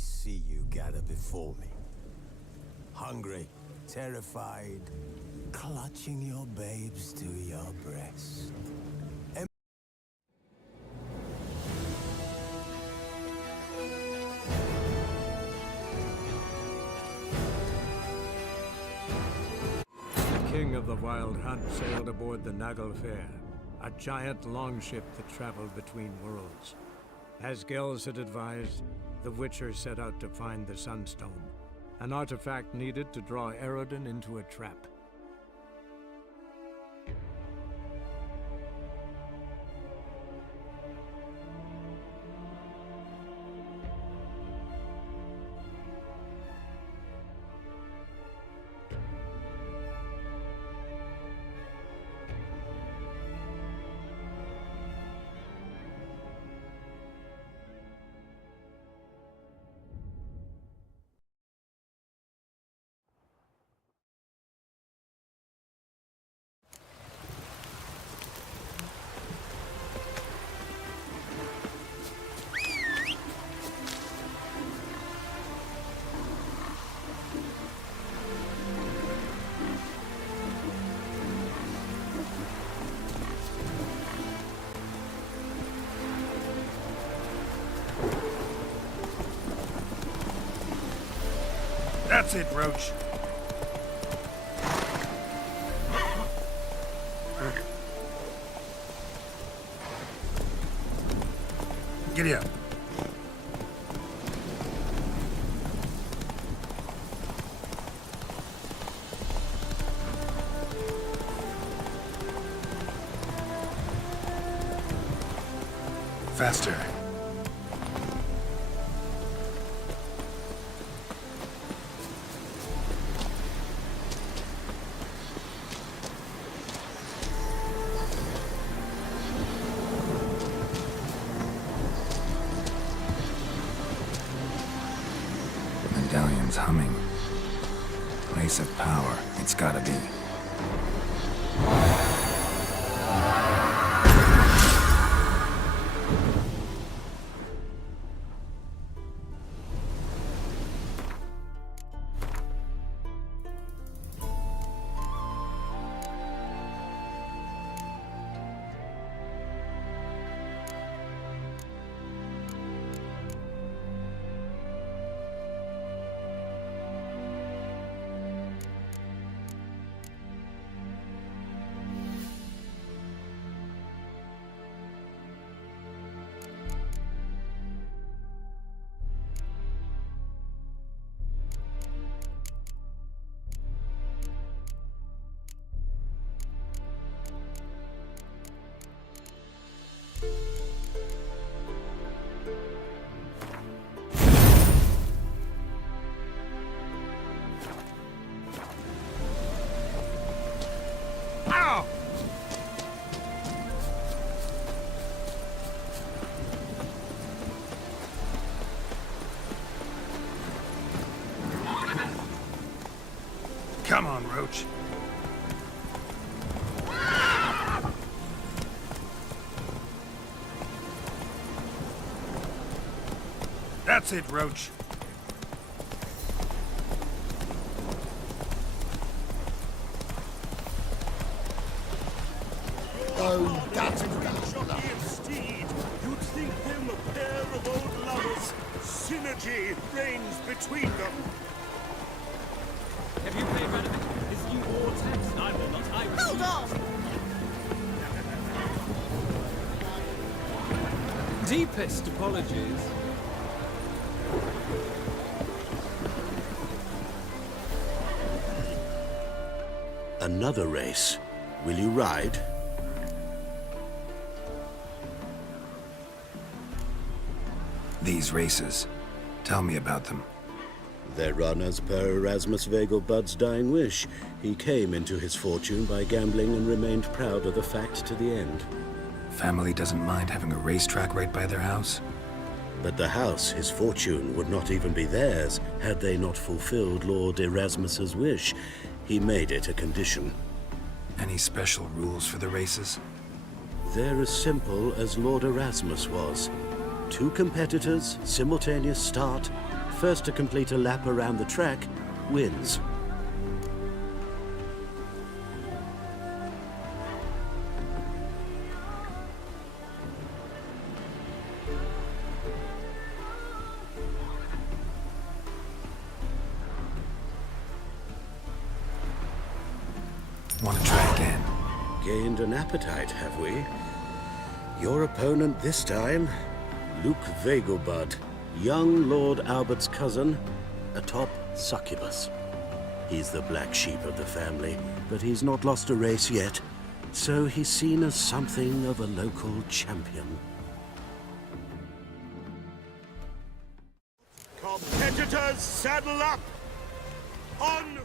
see you gather before me. Hungry, terrified, clutching your babes to your breast. The king of the Wild Hunt sailed aboard the Naglfar, a giant longship that traveled between worlds. As Gels had advised, the Witcher set out to find the Sunstone, an artifact needed to draw Eredin into a trap. That's it, Roach. Giddy up. Faster. Medallion's humming. Place of power, it's gotta be. Come on, Roach. That's it, Roach. Oh, that's Steed, you'd think them a pair of old lovers. Synergy reigns between them. Have you played Renovic? Is you war text? I will not. I refuse. Hold on! Deepest apologies. Another race. Will you ride? These races. Tell me about them. They run as per Erasmus Vegelbud's dying wish. He came into his fortune by gambling and remained proud of the fact to the end. Family doesn't mind having a racetrack right by their house? But the house, his fortune, would not even be theirs had they not fulfilled Lord Erasmus's wish. He made it a condition. Any special rules for the races? They're as simple as Lord Erasmus was. 2 competitors, simultaneous start, first to complete a lap around the track wins. Want to try again? Gained an appetite, have we? Your opponent this time, Luke Vegelbud, young Lord Albert's cousin, atop succubus. He's the black sheep of the family, but he's not lost a race yet, so he's seen as something of a local champion. Competitors, saddle up! On!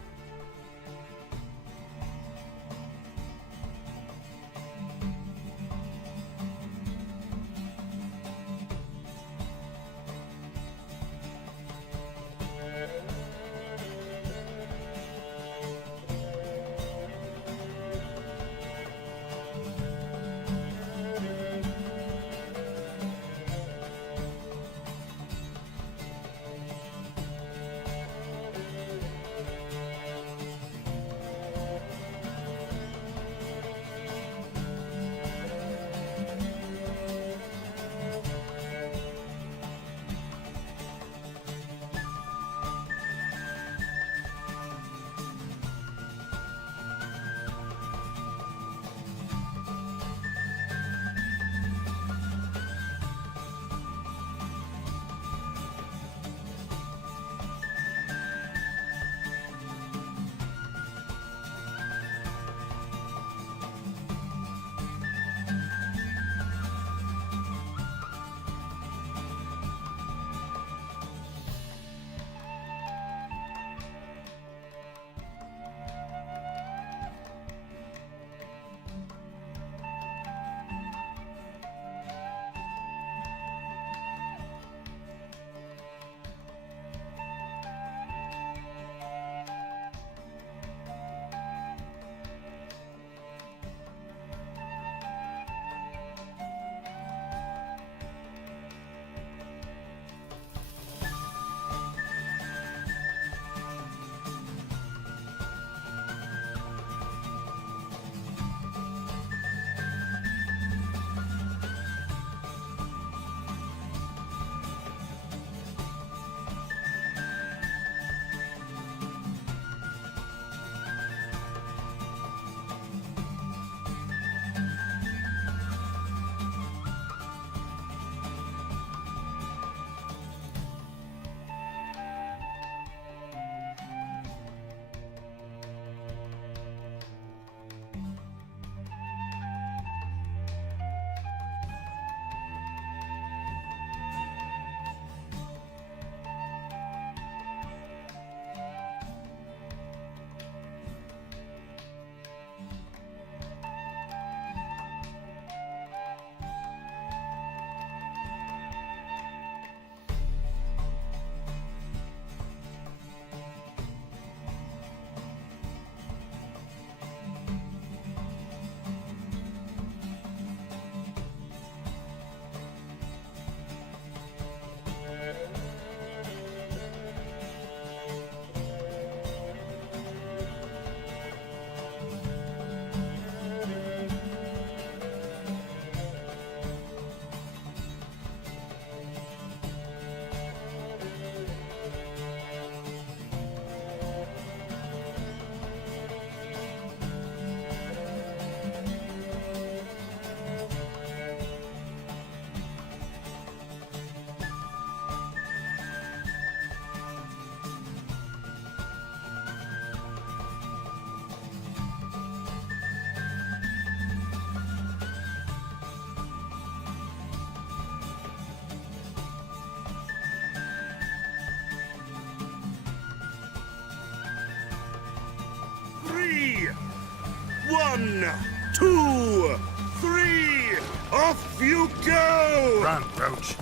One, two, three, off you go! Run, Roach.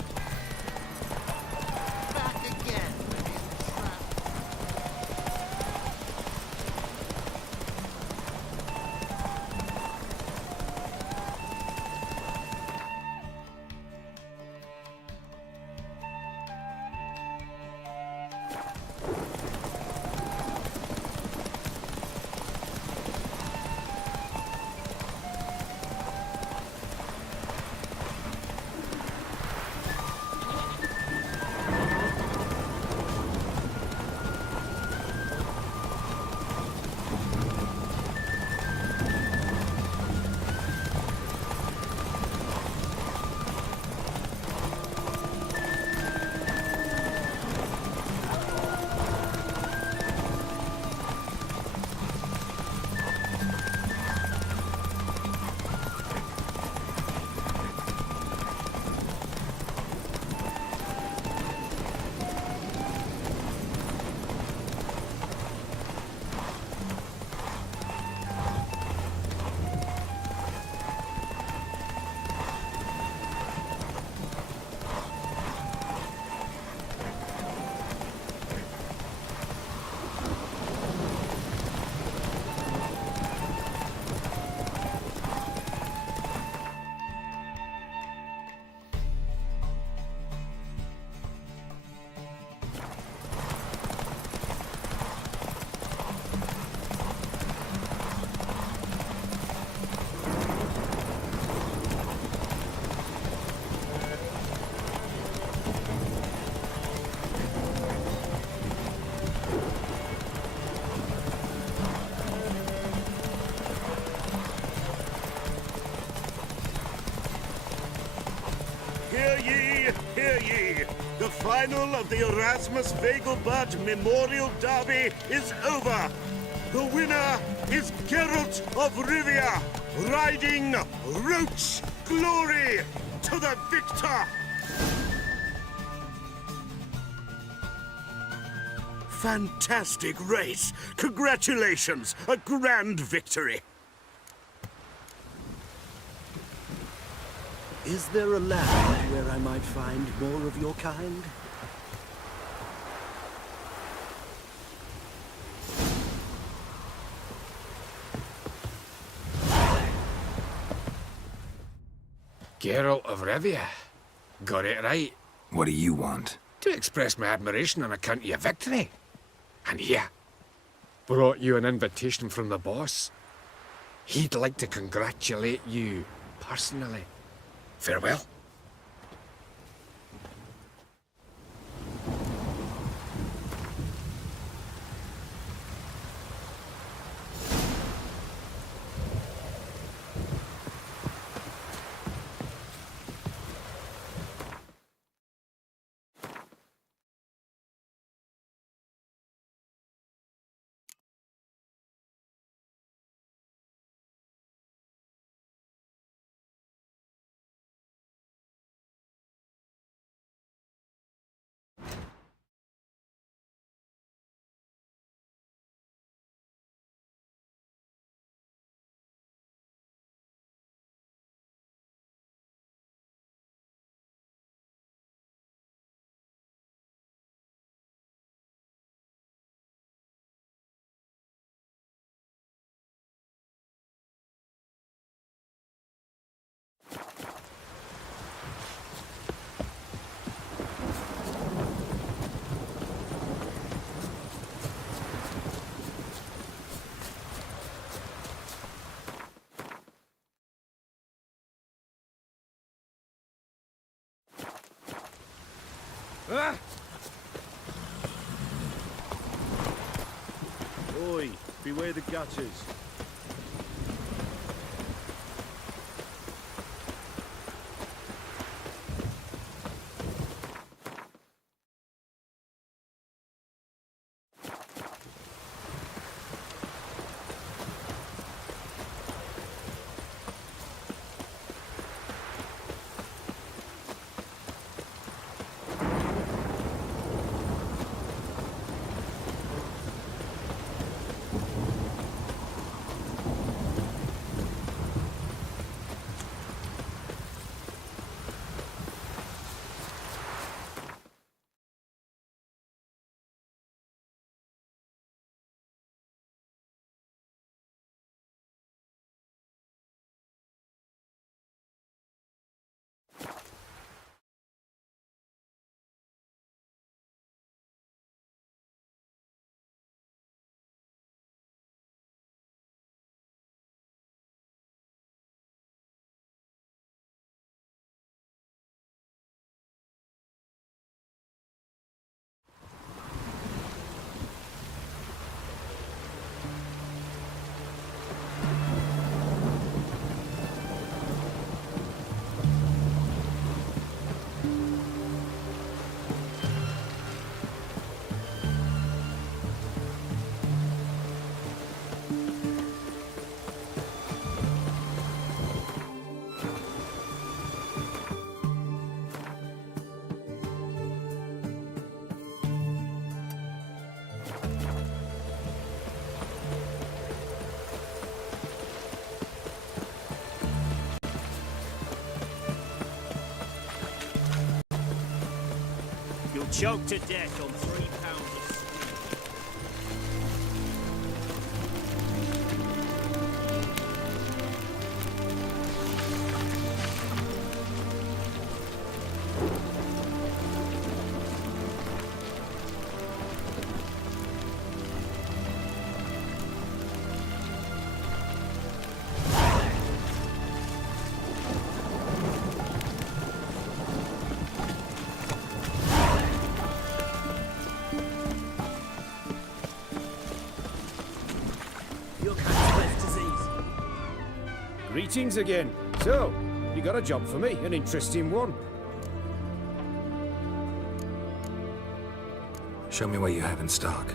Back again when he's trapped. final of the Erasmus Vegelbud Memorial Derby is over. The winner is Geralt of Rivia, riding Roach. Glory to the victor! Fantastic race. Congratulations. A grand victory. Is there a land where I might find more of your kind? Geralt of Rivia. Got it right. What do you want? To express my admiration on account of your victory. And here, brought you an invitation from the boss. He'd like to congratulate you personally. Farewell. Oi, beware the gutters. You'll choke to death on 3 pounds of Greetings again. So, you got a job for me, an interesting one. Show me what you have in stock.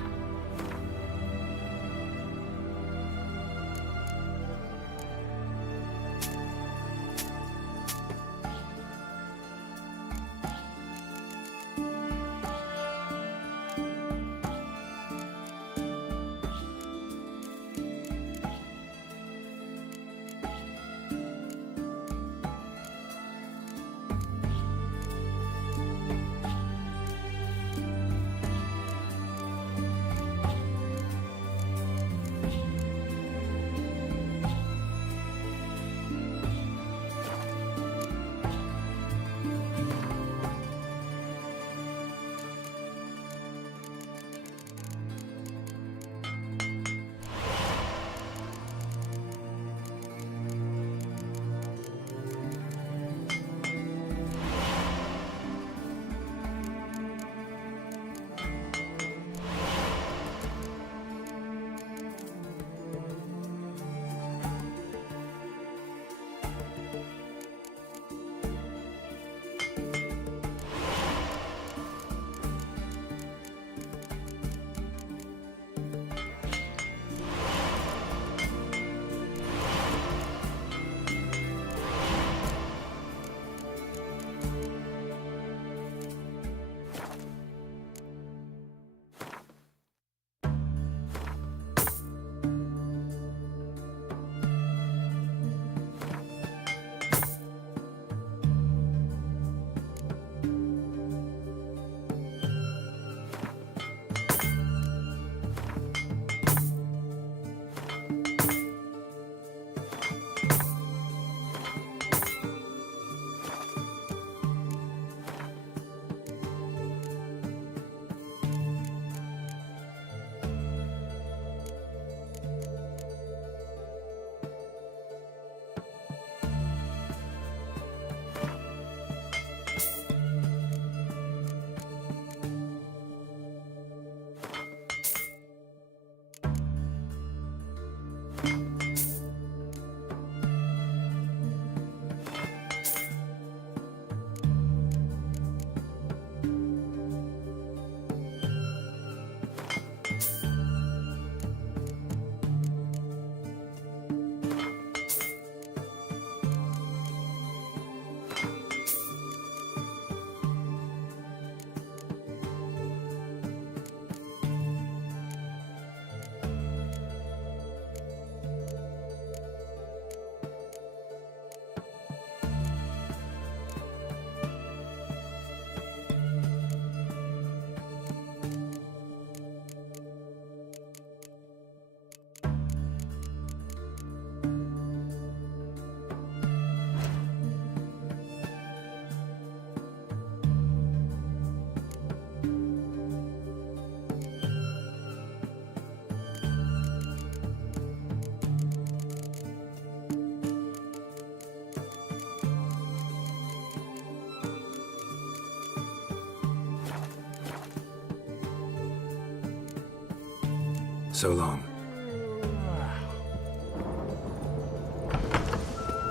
So long.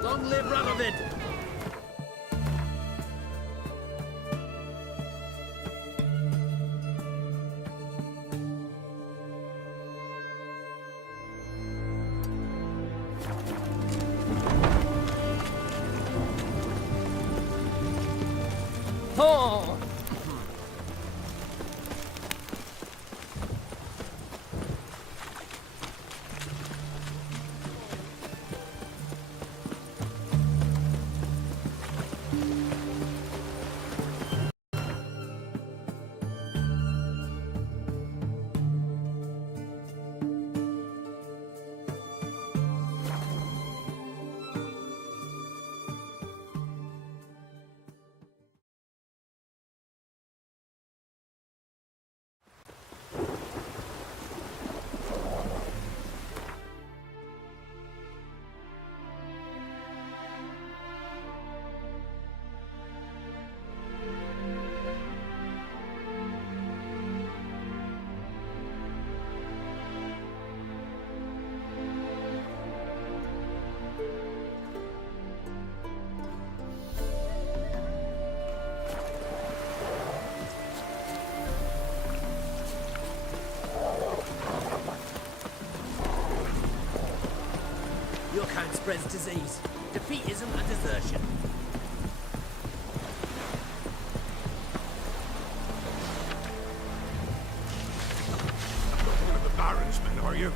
Long live Radovid! Oh! kind spreads disease. Defeatism and desertion. One of the Baron's men, are you?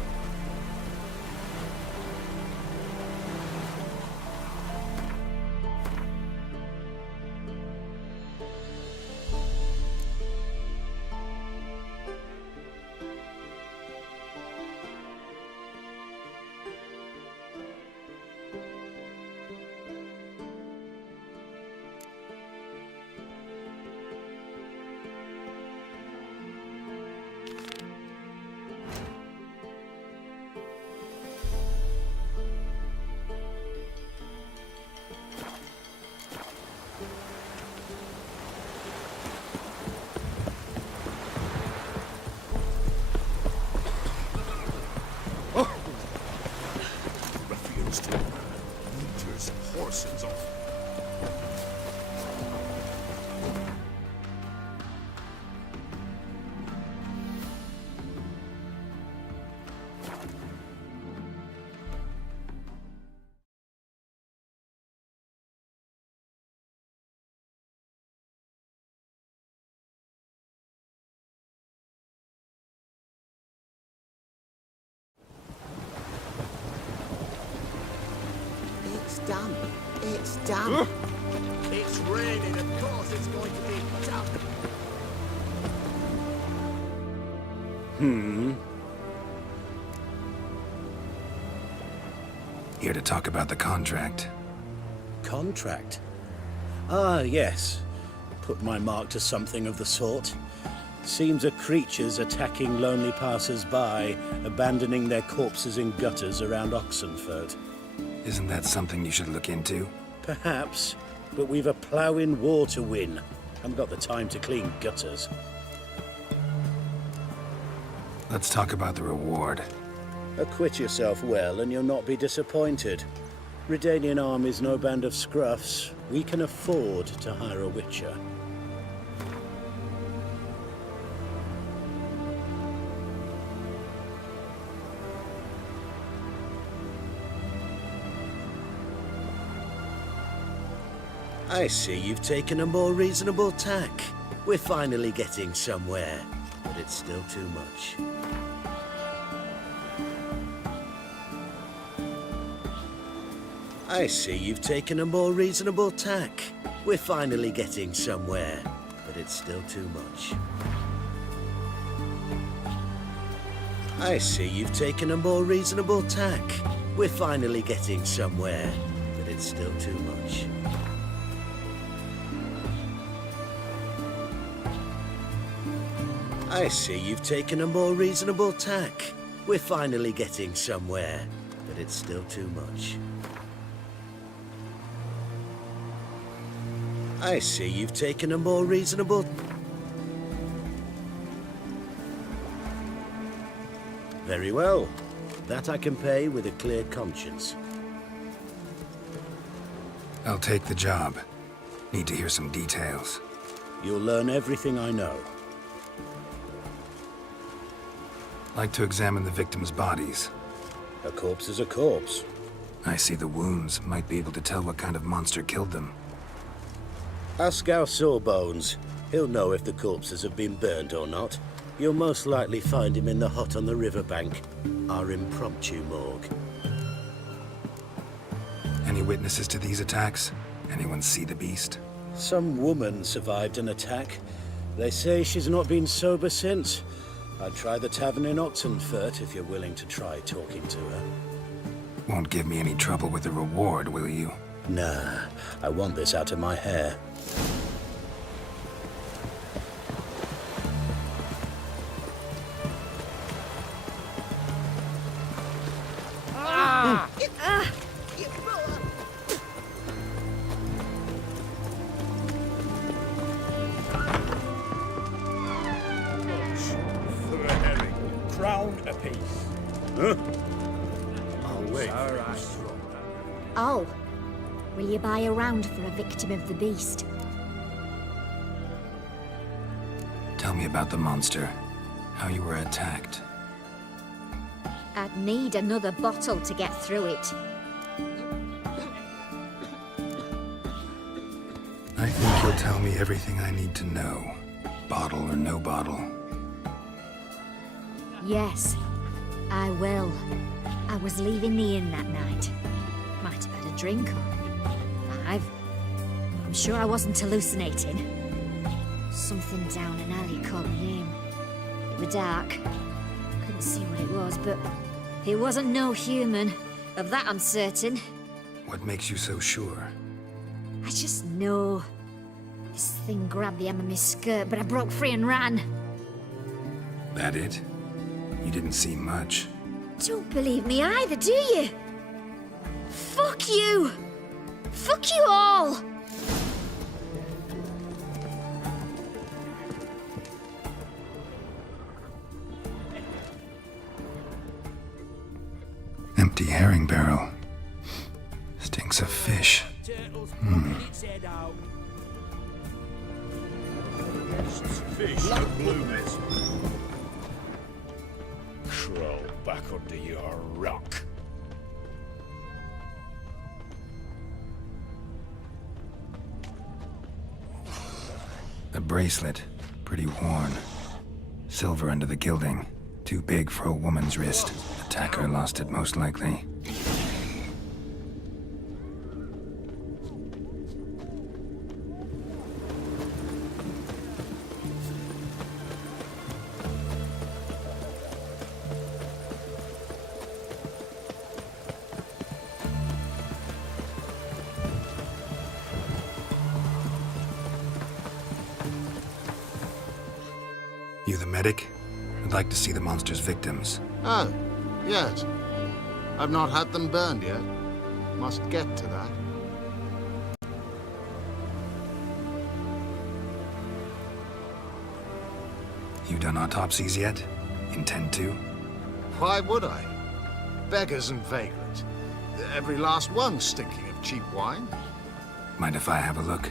Meters, horses off. It's done. It's done. It's raining, of course it's going to be done. Here to talk about the contract. Contract? Ah, yes. Put my mark to something of the sort. Seems a creature's attacking lonely passers-by, abandoning their corpses in gutters around Oxenfurt. Isn't that something you should look into? Perhaps, but we've a ploughing war to win. Haven't got the time to clean gutters. Let's talk about the reward. Acquit yourself well and you'll not be disappointed. Redanian Army's no band of scruffs. We can afford to hire a witcher. I see you've taken a more reasonable tack. We're finally getting somewhere, but it's still too much. I see you've taken a more reasonable tack. We're finally getting somewhere, but it's still too much. I see you've taken a more reasonable tack. We're finally getting somewhere, but it's still too much. I see you've taken a more reasonable tack. We're finally getting somewhere, but it's still too much. I see you've taken a more reasonable... Very well. That I can pay with a clear conscience. I'll take the job. Need to hear some details. You'll learn everything I know. Like to examine the victims' bodies. A corpse is a corpse. I see the wounds. Might be able to tell what kind of monster killed them. Ask our Sawbones. He'll know if the corpses have been burned or not. You'll most likely find him in the hut on the riverbank. Our impromptu morgue. Any witnesses to these attacks? Anyone see the beast? Some woman survived an attack. They say she's not been sober since. I'd try the tavern in Oxenfurt if you're willing to try talking to her. Won't give me any trouble with the reward, will you? Nah, I want this out of my hair. For a herring. Crown apiece. Huh? I'll wait. Oh. Will you buy a round for a victim of the beast? Tell me about the monster. How you were attacked. I'd need another bottle to get through it. think you'll tell me everything I need to know, bottle or no bottle? Yes, I will. I was leaving the inn that night. Might have had a drink or 5. I'm sure I wasn't hallucinating. Something down an alley called my name. It was dark. Couldn't see what it was, but it wasn't no human. Of that I'm certain. What makes you so sure? I just know. This thing grabbed the hem of my skirt, but I broke free and ran. That it? You didn't see much. Don't believe me either, do you? Fuck you! Fuck you all! Empty herring barrel. Stinks of fish. Fish and blueberries. Crawl back under your rock. A bracelet. Pretty worn. Silver under the gilding. Too big for a woman's wrist. Attacker lost it most likely. You the medic? I'd like to see the monster's victims. Oh, yes. I've not had them burned yet. Must get to that. You done autopsies yet? Intend to? Why would I? Beggars and vagrants. Every last one stinking of cheap wine. Mind if I have a look?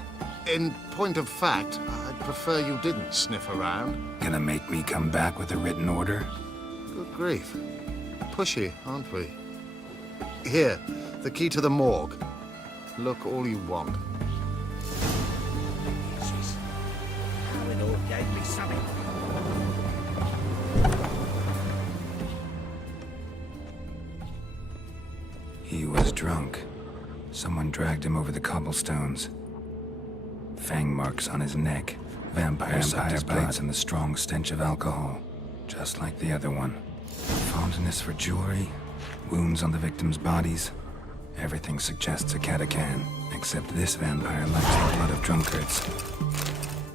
In point of fact, I'd prefer you didn't sniff around. Gonna make me come back with a written order? Good grief. Pushy, aren't we? Here, the key to the morgue. Look all you want. Jesus. Alan all gave me something. He was drunk. Someone dragged him over the cobblestones. Fang marks on his neck. Vampire bites and the strong stench of alcohol. Just like the other one. Fondness for jewelry. Wounds on the victims' bodies. Everything suggests a Katakan. Except this vampire likes the blood of drunkards.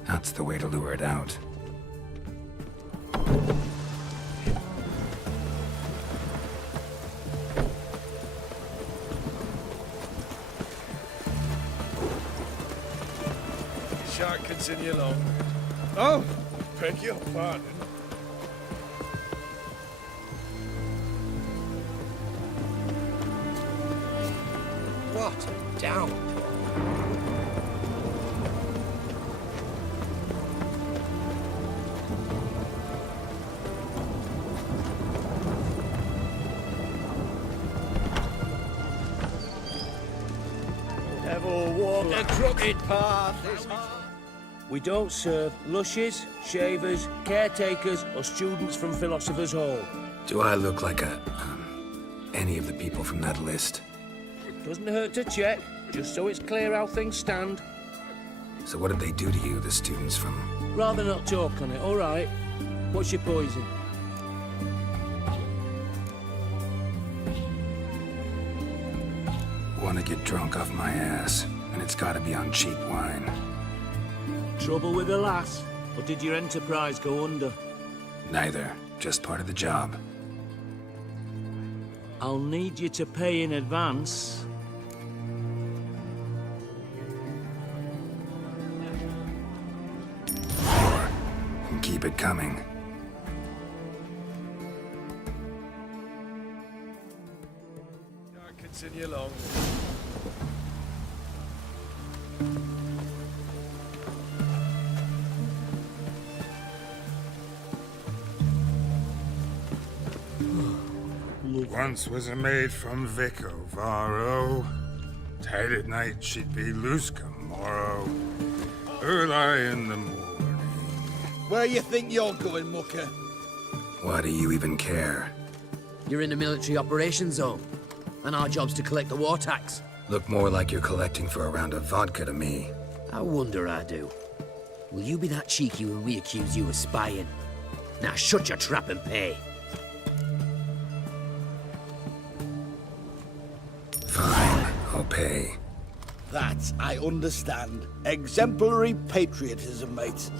That's the way to lure it out. Shan't continue long. Oh, beg your pardon. What a down. Devil walk a crooked path is hard. We don't serve lushes, shavers, caretakers, or students from Philosopher's Hall. Do I look like any of the people from that list? Doesn't hurt to check, just so it's clear how things stand. So what did they do to you, the students from... Rather not talk on it, all right? What's your poison? Want to get drunk off my ass, and it's gotta be on cheap wine. Trouble with the lass? Or did your enterprise go under? Neither. Just part of the job. I'll need you to pay in advance. Or, and keep it coming. Shan't continue long. Once was a maid from Vico, Varro. Tight at night, she'd be loose come morrow. early in the morning. Where you think you're going, mucker? Why do you even care? You're in the military operations zone, and our job's to collect the war tax. Look more like you're collecting for a round of vodka to me. I wonder I do. Will you be that cheeky when we accuse you of spying? Now shut your trap and pay. Fine, I'll pay. That I understand. Exemplary patriotism, mate.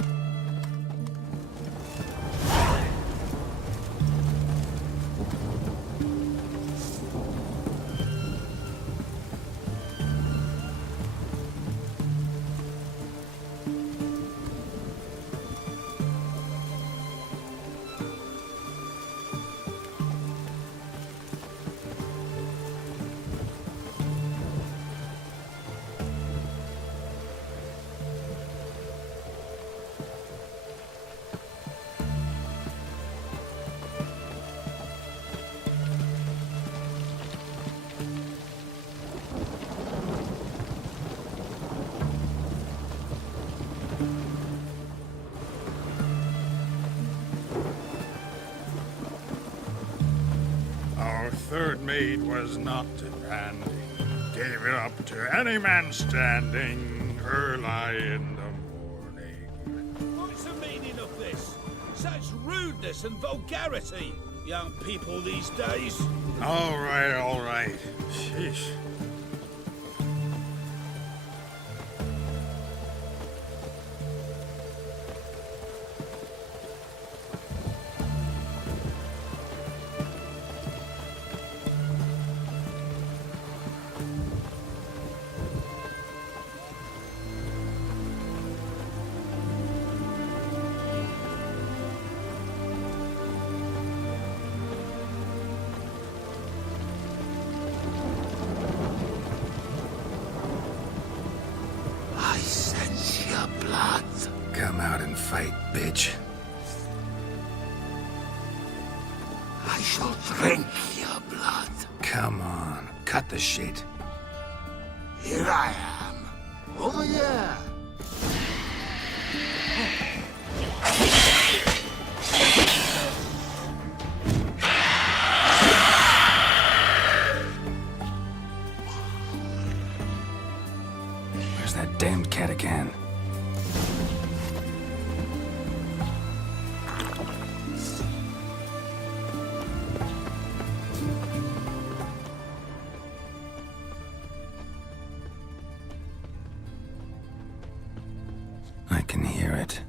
Our third mate was not demanding. Gave it up to any man standing early in the morning. What's the meaning of this? Such rudeness and vulgarity, young people these days. All right, all right. Sheesh. I sense your blood. Come out and fight, bitch. I shall drink your blood. Come on, cut the shit. Here I am. Over here. Where's that damned Catacan? I can hear it.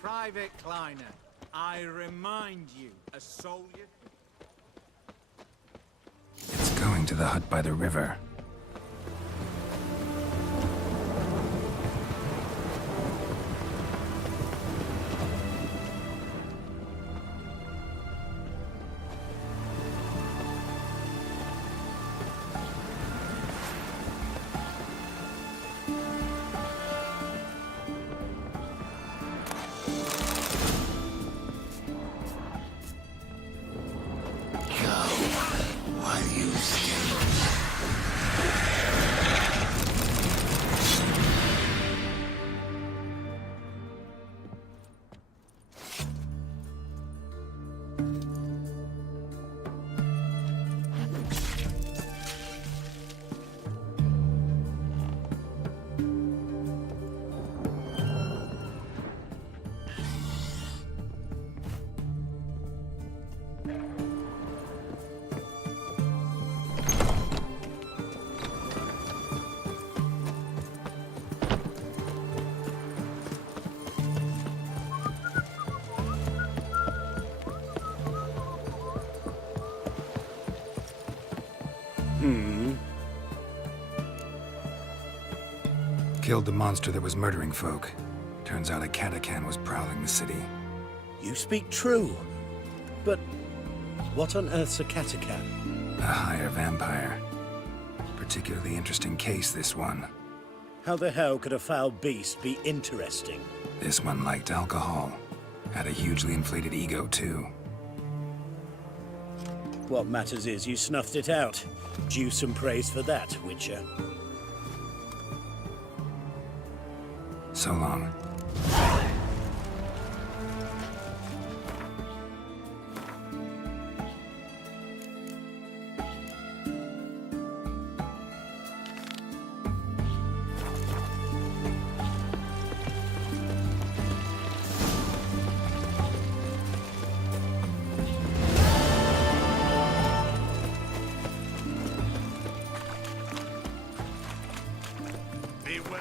Private Kleiner, I remind you, a soldier... It's going to the hut by the river. While you stay. Killed the monster that was murdering folk. Turns out a Catacan was prowling the city. You speak true. But what on earth's a Catacan? A higher vampire. Particularly interesting case, this one. How the hell could a foul beast be interesting? This one liked alcohol. Had a hugely inflated ego, too. What matters is you snuffed it out. Due some praise for that, Witcher. So long. Beware.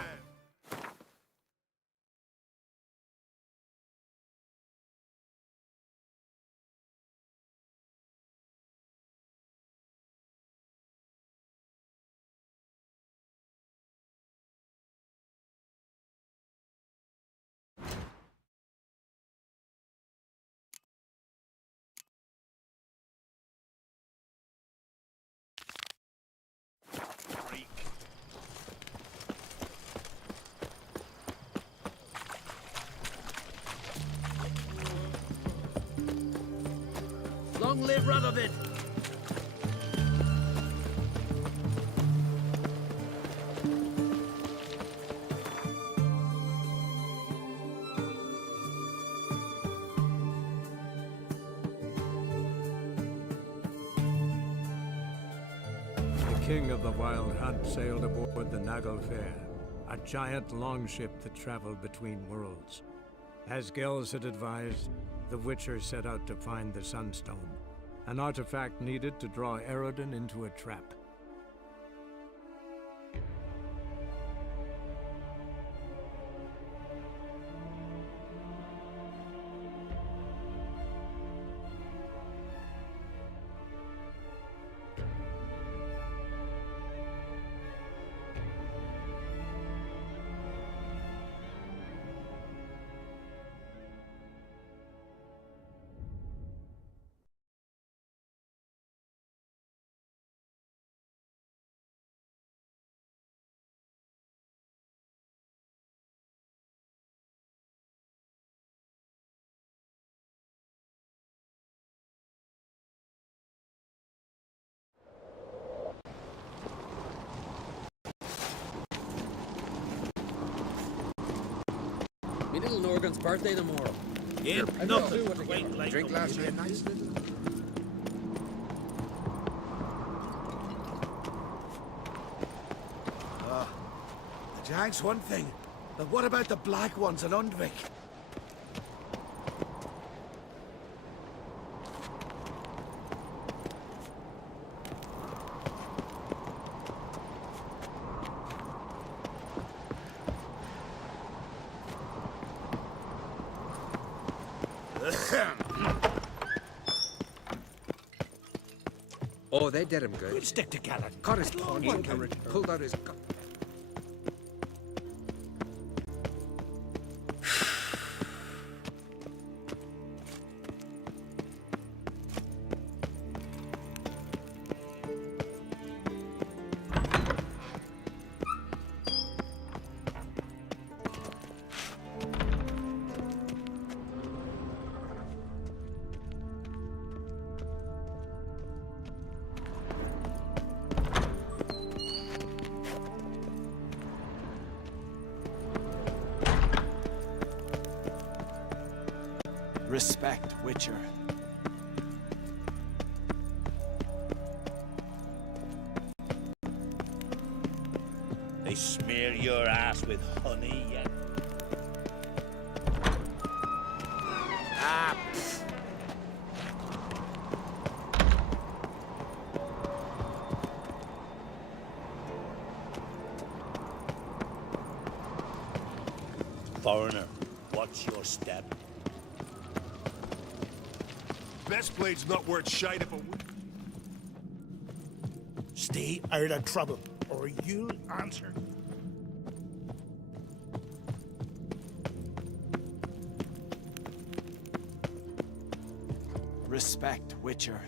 Long live Radovid! The king of the Wild Hunt sailed aboard the Naglfar, a giant longship that traveled between worlds. As Gels had advised, the Witcher set out to find the Sunstone, an artifact needed to draw Eredin into a trap. Me little Norgan's birthday tomorrow. Ain't nothing quite like Drink last year, nice. The Giants one thing, but what about the Black Ones at Undvik? Oh, they did him good. We'll stick together. Caught his pawn pulled out his gun. Respect, Witcher. They smear your ass with honey and... Ah, pfft. Foreigner, what's your step? Best blade's not worth shite if a... Stay out of trouble, or you'll answer. Respect, Witcher.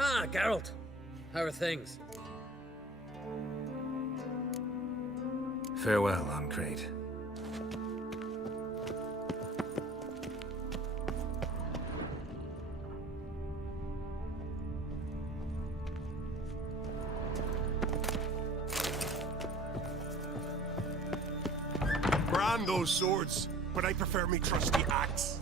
Ah, Geralt. How are things? Farewell, Ancrate. Brand those swords, but I prefer me trusty axe.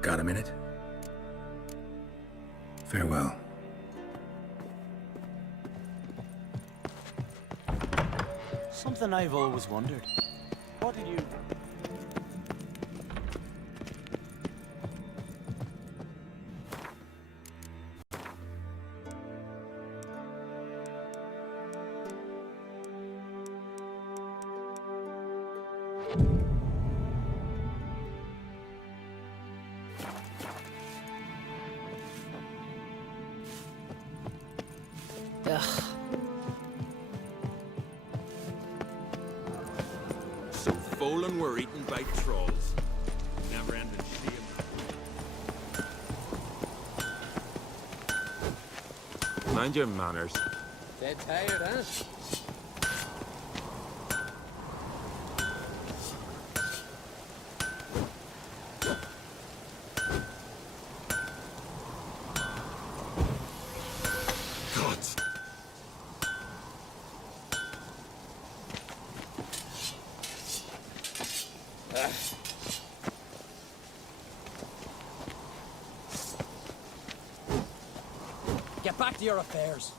Got a minute? Farewell. Something I've always wondered. What did you... Ugh. So Folan were eaten by trolls. Never ended shame. Mind your manners. Dead tired, huh? Get back to your affairs.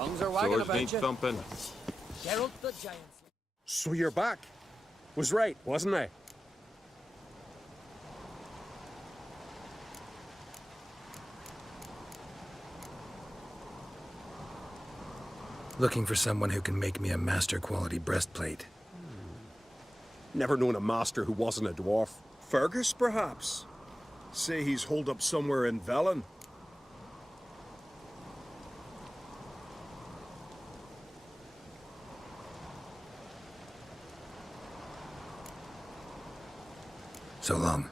Tongues are wagging Swords about need you. thumping. Geralt the Giant. So you're back. Was right, wasn't I? Looking for someone who can make me a master-quality breastplate. Never known a master who wasn't a dwarf. Fergus, perhaps? Say he's holed up somewhere in Velen. So long.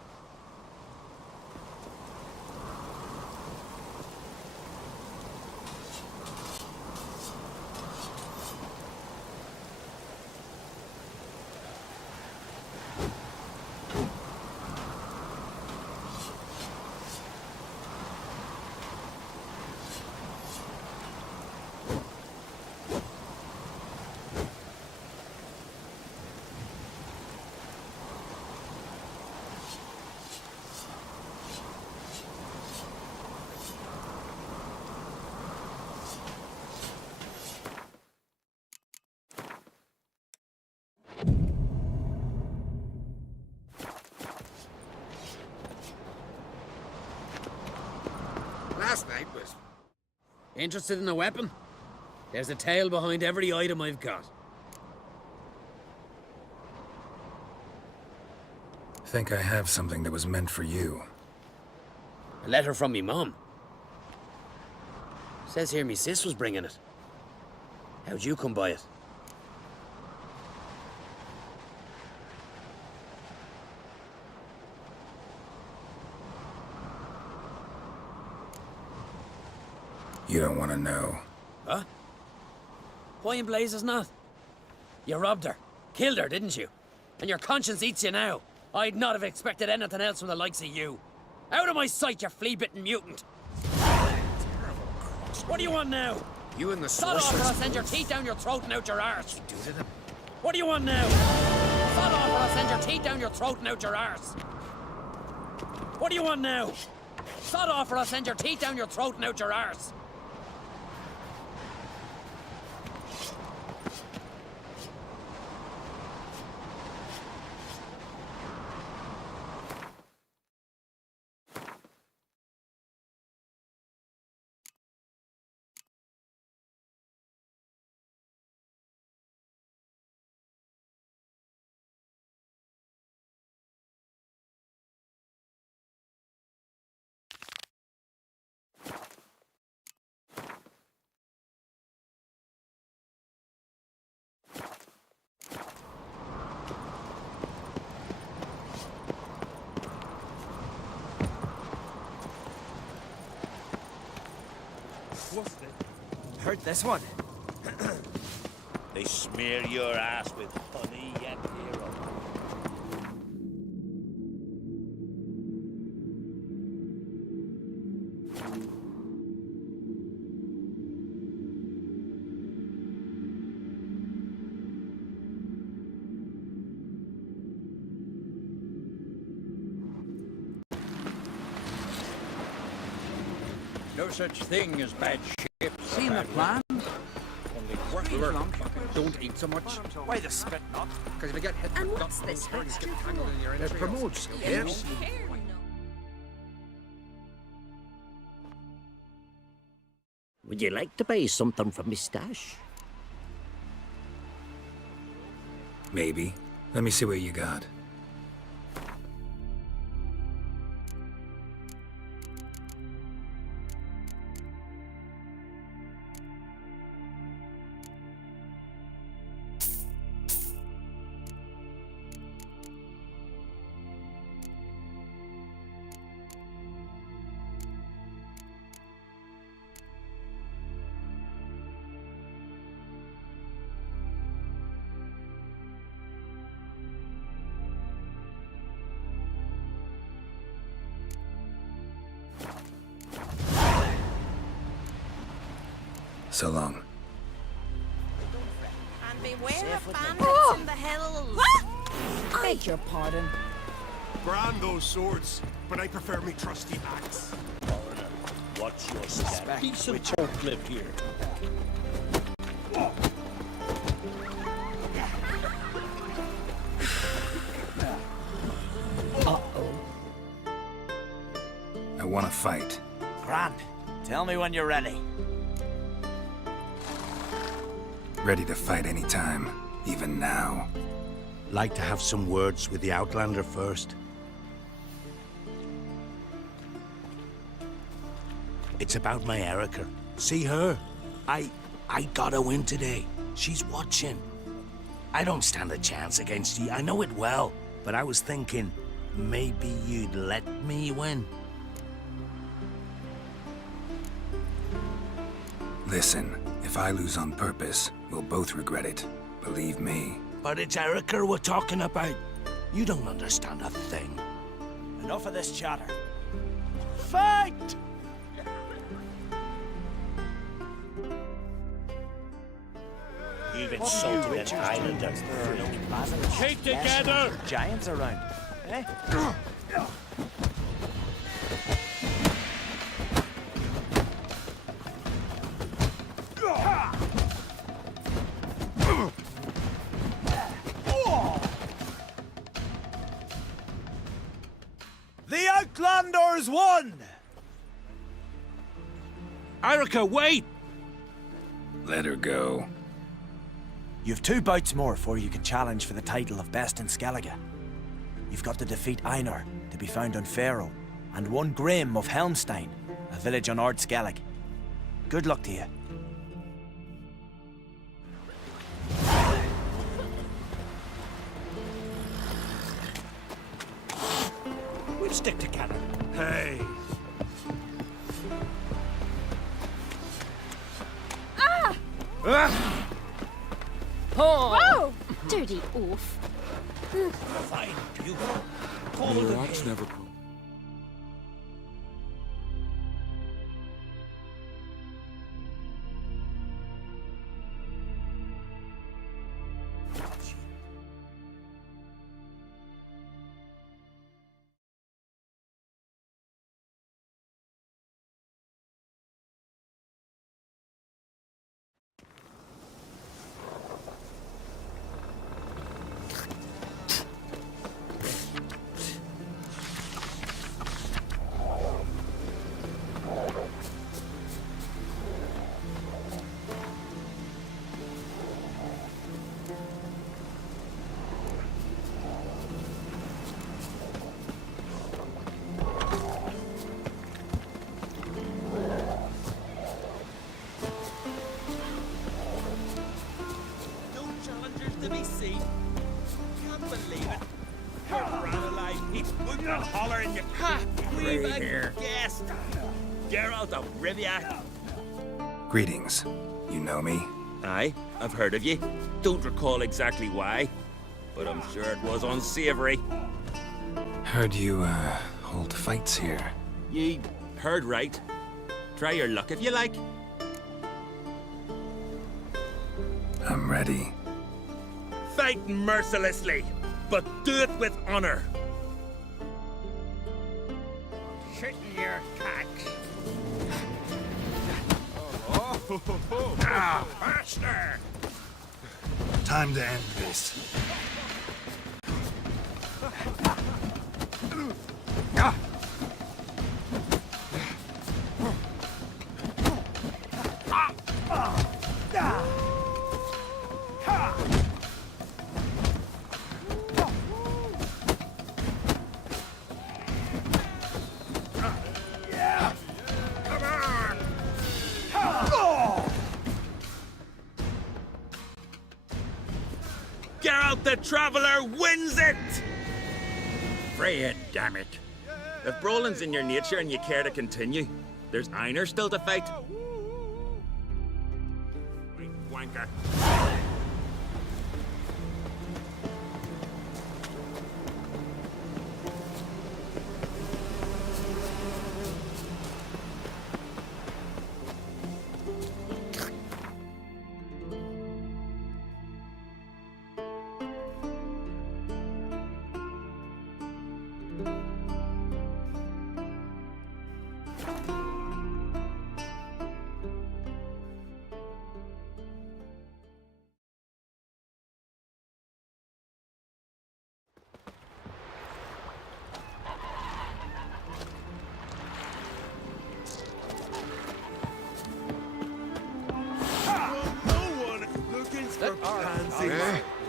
Last night was... Interested in a weapon? There's a tale behind every item I've got. Think I have something that was meant for you. A letter from me mum. Says here me sis was bringing it. How'd you come by it? You don't want to know. Huh? Why in blazes not? You robbed her. Killed her, didn't you? And your conscience eats you now. I'd not have expected anything else from the likes of you. Out of my sight, you flea-bitten mutant! What do you want now? You and the Sod off or sorceress. I'll send your teeth down your throat and out your arse. Do to them. What do you want now? Sod off or I'll send your teeth down your throat and out your arse. What do you want now? Sod off or I'll send your teeth down your throat and out your arse. Heard this one. They smear your ass with honey and hero. No such thing as bad ships. Seen the plan? Only work. Don't eat so much. Why the spit not? Because if you get hit And with what's guts, this those extra get tangled in your It entrails. promotes yes. Would you like to buy something from me stash? Maybe. Let me see what you got. So long. And beware of bandits in the hills. Beg your pardon. Grand those swords, but I prefer me trusty axe. Foreigner, what's your step? Decent folk live here. I want to fight. Grand. Tell me when you're ready. Ready to fight anytime, even now. Like to have some words with the Outlander first? It's about my Erica. See her? I got a win today. She's watching. I don't stand a chance against you, I know it well. But I was thinking, maybe you'd let me win. Listen, if I lose on purpose, we'll both regret it. Believe me. But it's Erica we're talking about. You don't understand a thing. Enough of this chatter. Fight! You've insulted an islander. Keep together! Giants around. Eh? The Outlanders won! Erica, wait! Let her go. You've 2 bouts more before you can challenge for the title of Best in Skellige. You've got to defeat Einar, to be found on Faroe, and 1 Grim of Helmstein, a village on Ard Skellig. Good luck to you. We'll stick together. Hey. Oh! Dirty oaf. Fine, beautiful. Your axe never broke. No challengers to be seen. Can't believe it. You're ran alive. He's putting a holler in your ha! We've a guest. Geralt of Rivia. Greetings. You know me? Aye, I've heard of you. Don't recall exactly why, but I'm sure it was unsavory. Heard you, hold fights here. Ye heard right. Try your luck if you like. I'm ready. Fight mercilessly, but do it with honor. Shit in your cat. Faster! Time to end this. Geralt the Traveler wins it! Freya, damn it. If brawling's in your nature and you care to continue, there's Einar still to fight. Wanker.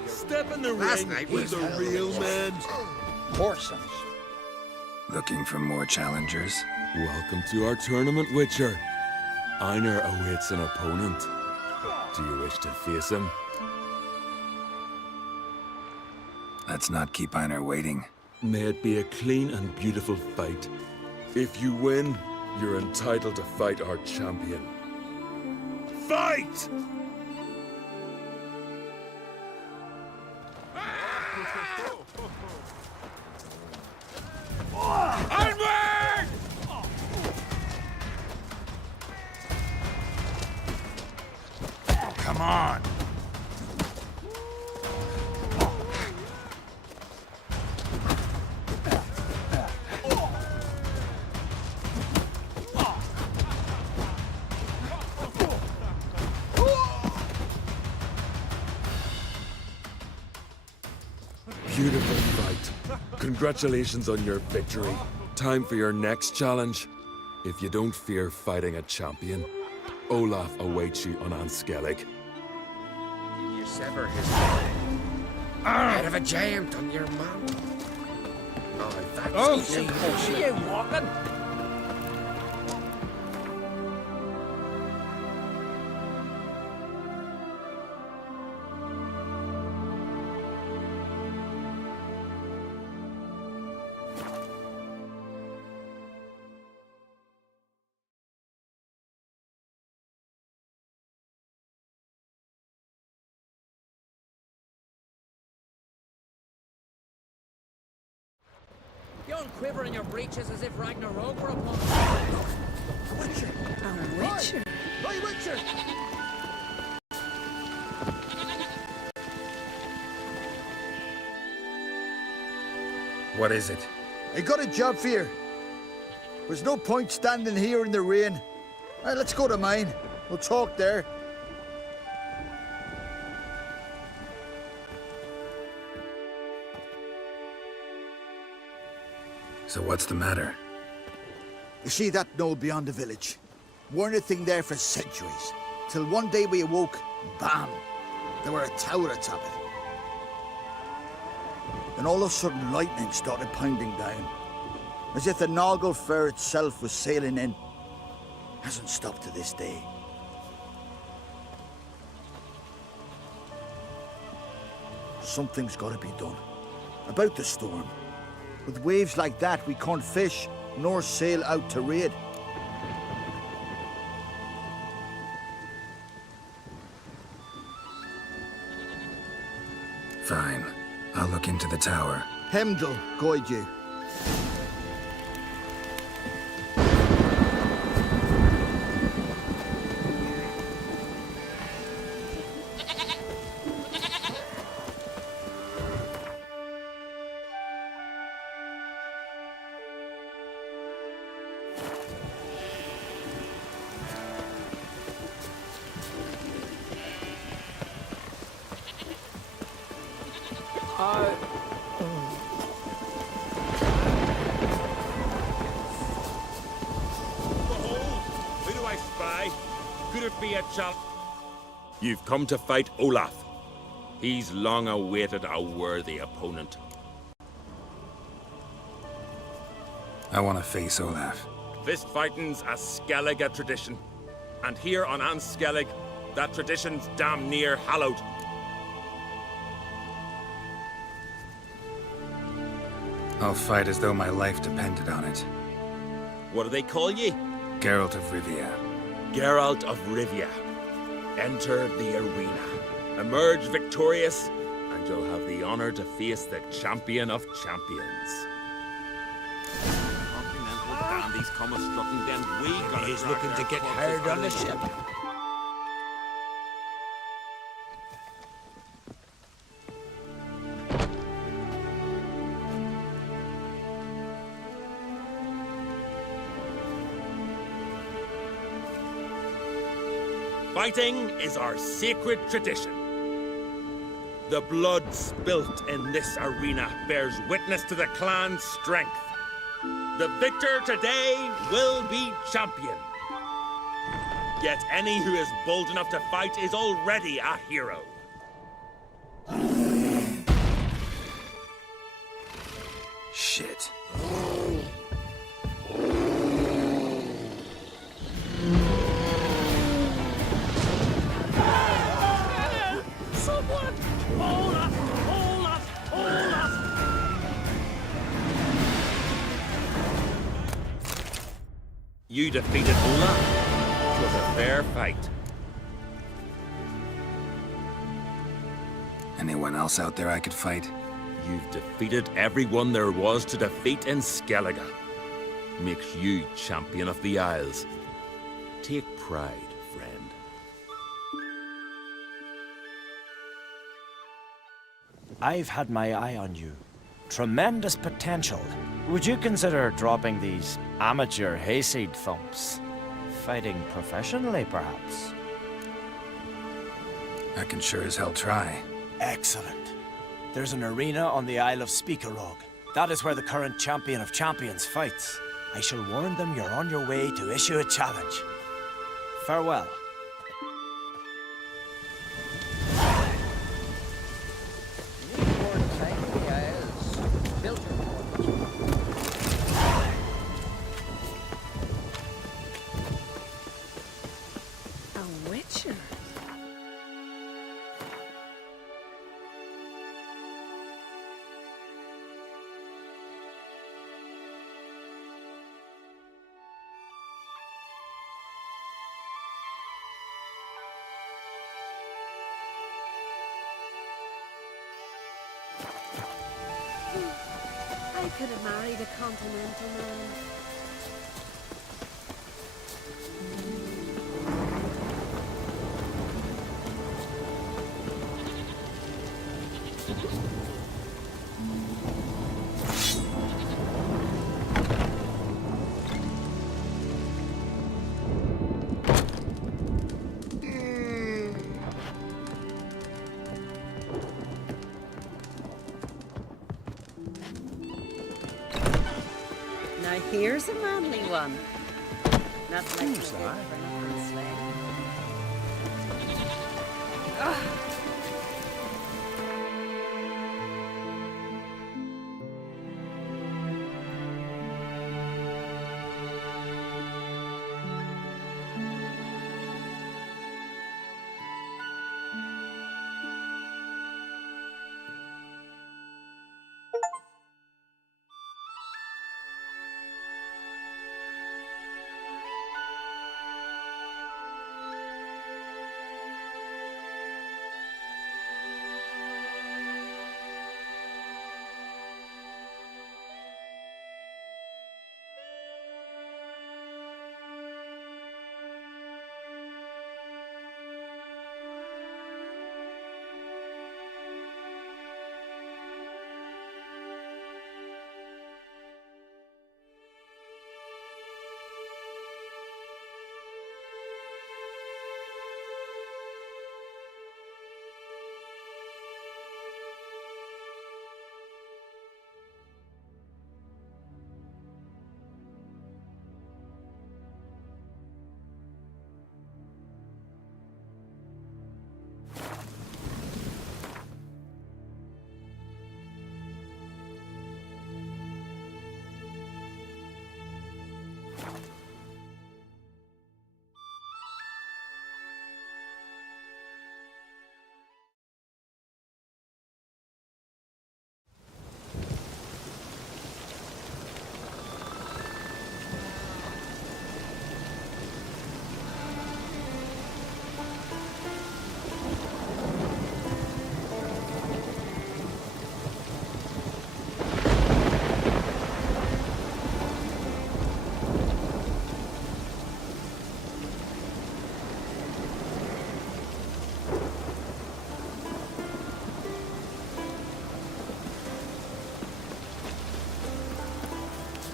Step in the ring with the real men. Horses. Looking for more challengers? Welcome to our tournament, Witcher. Einar awaits an opponent. Do you wish to face him? Let's not keep Einar waiting. May it be a clean and beautiful fight. If you win, you're entitled to fight our champion. Fight! Onward! Come on. Beautiful fight. Congratulations on your victory. Time for your next challenge. If you don't fear fighting a champion, Olaf awaits you on Anskellig. You sever his head. Head of a giant on your mount. Oh, that's easy. See you walking? don't quiver in your breeches as if Ragnarok were upon us. Witcher. A witcher. My Witcher! What is it? I got a job for you. There's no point standing here in the rain. Let's go to mine. We'll talk there. So what's the matter? You see that knoll beyond the village? Weren't a thing there for centuries. Till one day we awoke, bam! There were a tower atop it. Then all of a sudden lightning started pounding down. As if the Noggle Fair itself was sailing in. Hasn't stopped to this day. Something's got to be done. About the storm. With waves like that, we can't fish, nor sail out to raid. Fine. I'll look into the tower. Hemdall, guide you. Who do I spy? Could it be a chump? You've come to fight Olaf. He's long awaited a worthy opponent. I want to face Olaf. Fist fighting's a Skellige tradition. And here on Skellig, that tradition's damn near hallowed. I'll fight as though my life depended on it. What do they call ye? Geralt of Rivia. Geralt of Rivia. Enter the arena. Emerge victorious, and you'll have the honor to face the champion of champions. Continental dandies come a-strutting, then we got He's looking to get hard on the ship. Fighting is our sacred tradition. The blood spilt in this arena bears witness to the clan's strength. The victor today will be champion. Yet any who is bold enough to fight is already a hero. Shit. Someone! Olaf! Olaf! Olaf! You defeated Olaf. It was a fair fight. Anyone else out there I could fight? You've defeated everyone there was to defeat in Skellige. Makes you champion of the Isles. Take pride, friend. I've had my eye on you. Tremendous potential. Would you consider dropping these amateur hayseed thumps? Fighting professionally, perhaps? I can sure as hell try. Excellent. There's an arena on the Isle of Speakerog. That is where the current champion of champions fights. I shall warn them you're on your way to issue a challenge. Farewell. A witcher. could have married a continental man. Now here's a manly one. Not like Who's that?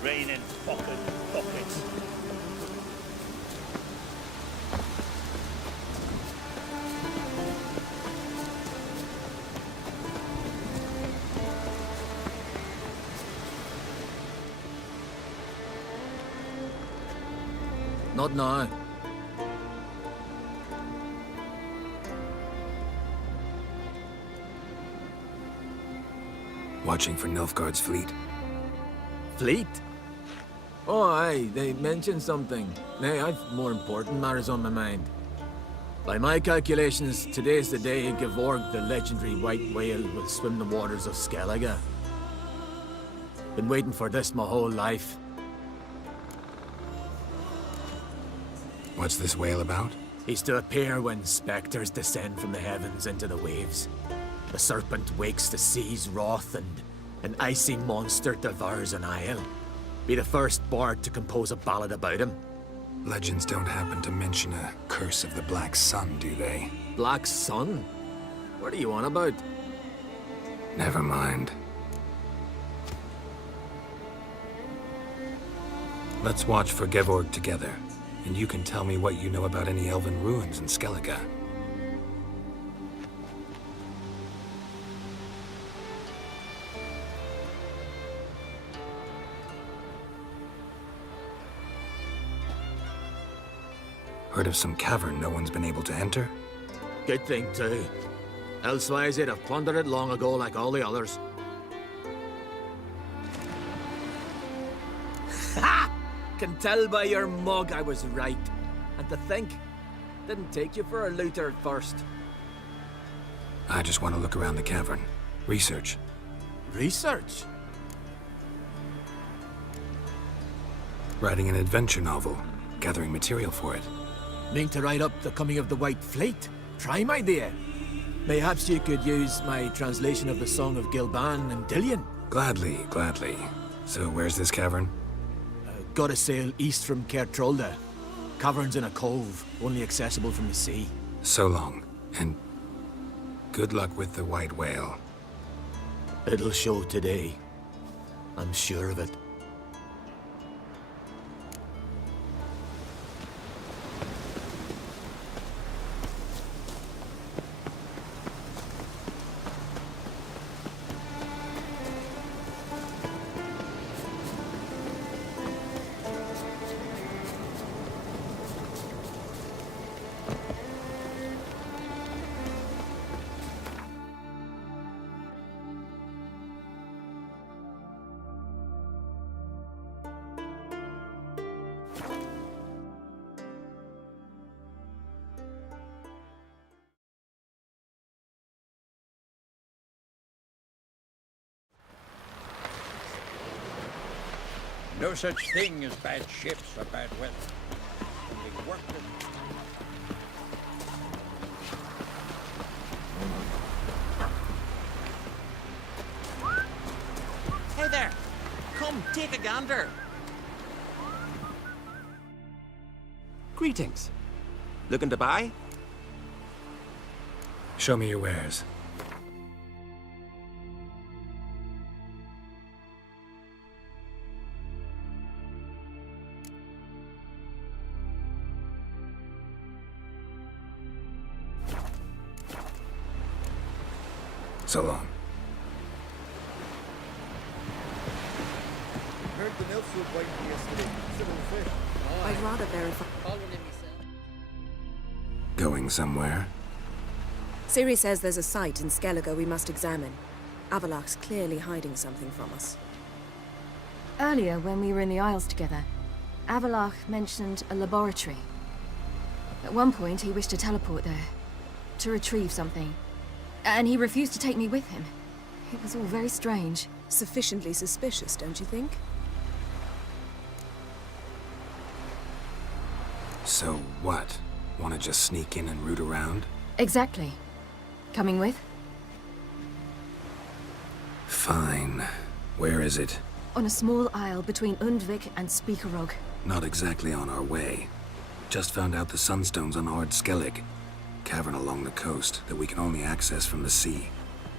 Raining fucking buckets. Not now. Watching for Nilfgaard's fleet. Fleet? Oh, aye, they mentioned something. Nay, I've more important matters on my mind. By my calculations, today's the day Gevorg, the legendary white whale, will swim the waters of Skellige. Been waiting for this my whole life. What's this whale about? He's to appear when spectres descend from the heavens into the waves. The serpent wakes the sea's wrath and an icy monster devours an isle. Be the first bard to compose a ballad about him. Legends don't happen to mention a curse of the Black Sun, do they? Black Sun? What are you on about? Never mind. Let's watch for Gevorg together, and you can tell me what you know about any elven ruins in Skellige. Heard of some cavern no one's been able to enter? Good thing, too. Elsewise, they'd have plundered it long ago like all the others. Ha! Can tell by your mug I was right. And to think, didn't take you for a looter at first. I just want to look around the cavern. Research. Research? Writing an adventure novel. Gathering material for it. Mean to write up the coming of the White Fleet? Prime idea. Mayhaps you could use my translation of the Song of Gilban and Dillion. Gladly, gladly. So where's this cavern? Gotta sail east from Cair Trolda. Cavern's in a cove, only accessible from the sea. So long, and good luck with the white whale. It'll show today. I'm sure of it. No such thing as bad ships or bad weather. Only work them. Hey there! Come, take a gander! Greetings. Looking to buy? Show me your wares. So long. Heard the Nilsu biting yesterday. Civil fish. I'd rather verify. Going somewhere? Ciri says there's a site in Skellige we must examine. Avalok's clearly hiding something from us. Earlier, when we were in the Isles together, Avallac'h mentioned a laboratory. At one point, he wished to teleport there, to retrieve something. And he refused to take me with him. It was all very strange. Sufficiently suspicious, don't you think? So what? Want to just sneak in and root around? Exactly. Coming with? Fine. Where is it? On a small isle between Undvik and Speakerog. Not exactly on our way. Just found out the sunstones on Ard Skellig. Cavern along the coast that we can only access from the sea.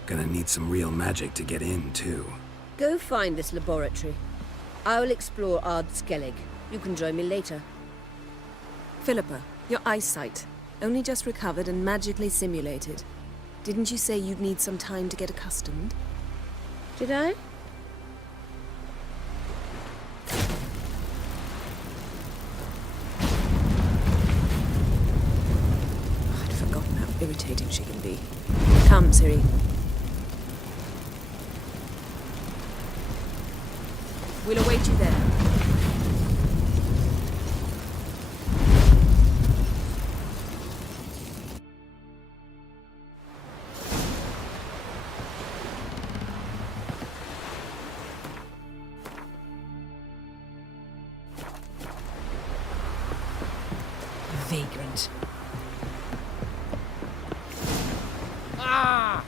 Gonna need some real magic to get in, too. Go find this laboratory. I'll explore Ard Skellig. You can join me later. Philippa, your eyesight. Only just recovered and magically simulated. Didn't you say you'd need some time to get accustomed? Did I? I'd forgotten how irritating she can be. Come, Ciri. We'll await you there. Vagrant. Ah!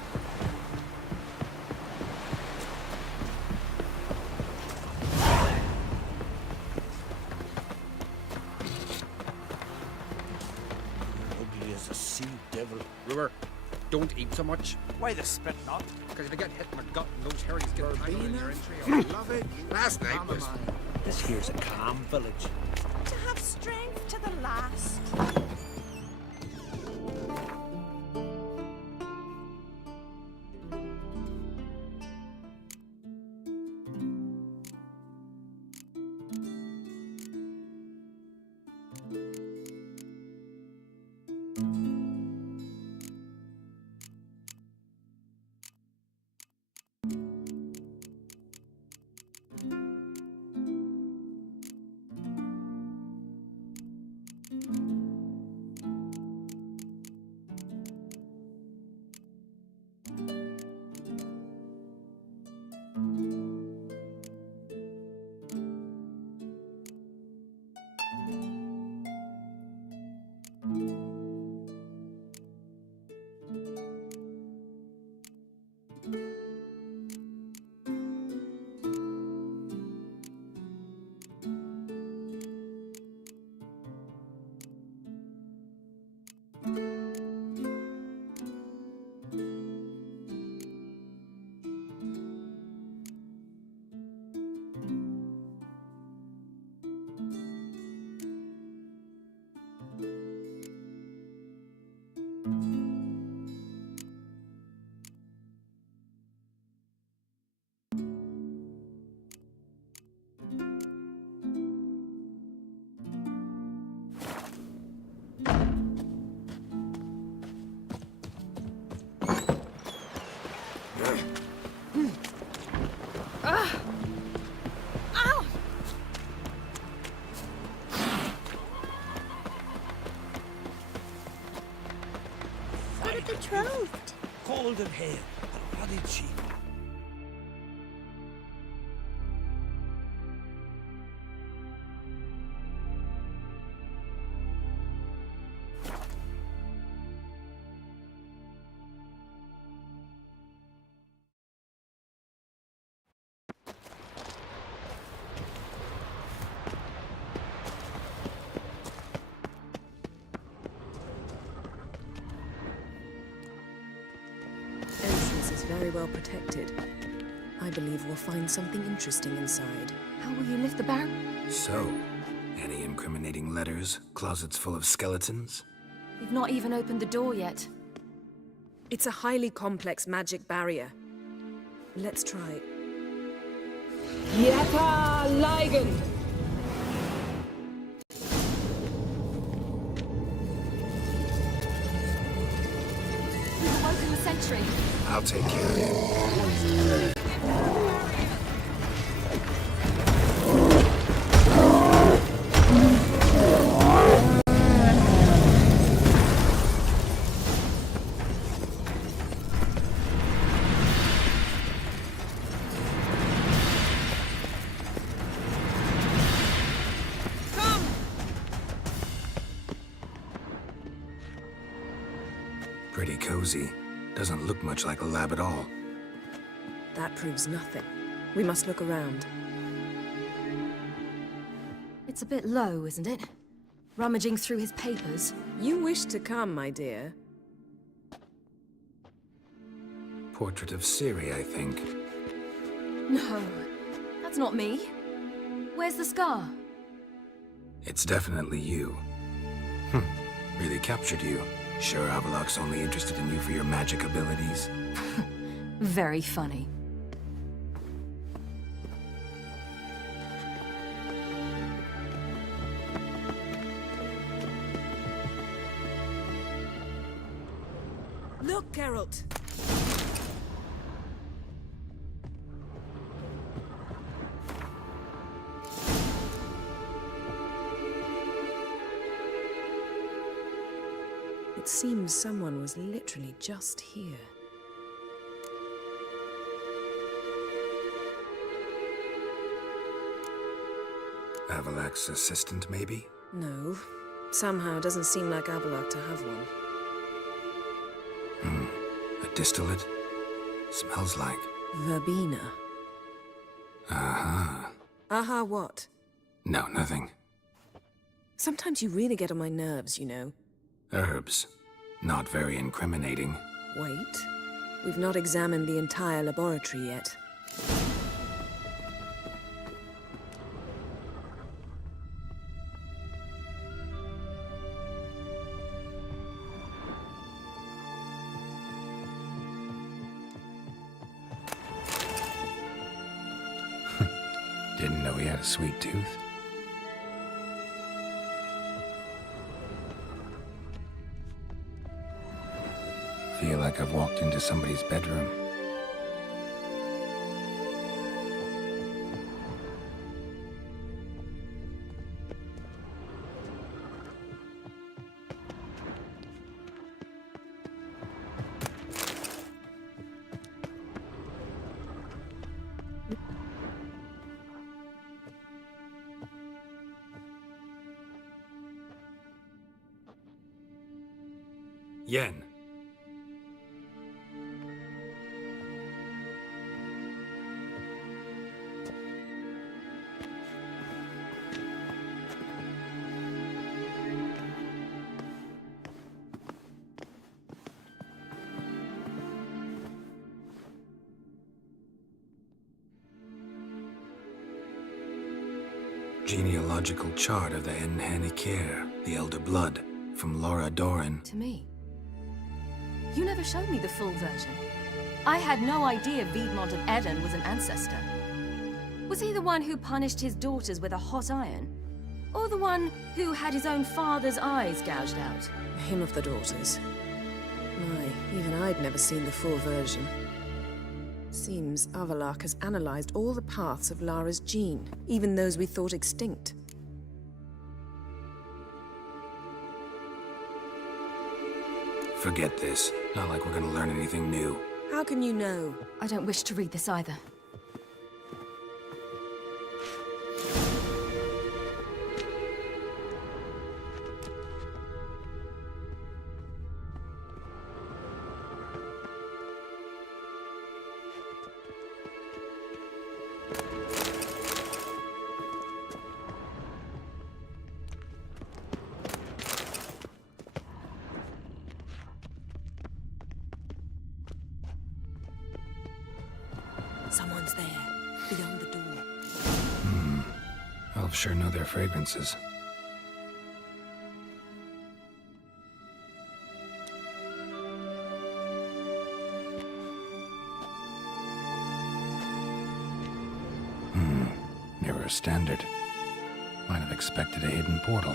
Ugly as a sea devil. Brewer, don't eat so much. Why the spit not? Because if you get hit in the gut and those herrings get tangled in your entry, Verbena? love it. Last night was... This here's a calm village. To have strength to the last. betrothed. Cold and hail. And what did she? Entrance is very well protected. I believe we'll find something interesting inside. How will you lift the bar? So, any incriminating letters? Closets full of skeletons? We've not even opened the door yet. It's a highly complex magic barrier. Let's try. Yeta Ligen! We've awoken the sentry. I'll take care of it. Pretty cozy. Doesn't look much like a lab at all. That proves nothing. We must look around. It's a bit low, isn't it? Rummaging through his papers. You wish to come, my dear. Portrait of Ciri, I think. No, that's not me. Where's the scar? It's definitely you. Really captured you. Sure Avallac'h's only interested in you for your magic abilities? Very funny. Look, Geralt! It seems someone was literally just here. Avallac'h's assistant, maybe? No. Somehow doesn't seem like Avallac'h to have one. A distillate? Smells like... Verbena. Aha. Aha what? No, nothing. Sometimes you really get on my nerves, you know. Herbs. Not very incriminating. Wait. We've not examined the entire laboratory yet. Didn't know he had a sweet tooth. Feel like I've walked into somebody's bedroom. Yen. Genealogical chart of the Enhanikir, the Elder Blood, from Laura Doran. To me. You never showed me the full version. I had no idea Viedmont of Eden was an ancestor. Was he the one who punished his daughters with a hot iron? Or the one who had his own father's eyes gouged out? Him of the daughters. My, even I'd never seen the full version. Seems Avallac'h has analyzed all the paths of Lara's gene, even those we thought extinct. Forget this. Not like we're gonna learn anything new. How can you know? I don't wish to read this either. Someone's there, beyond the door. Elves sure know their fragrances. Mirror standard. Might have expected a hidden portal.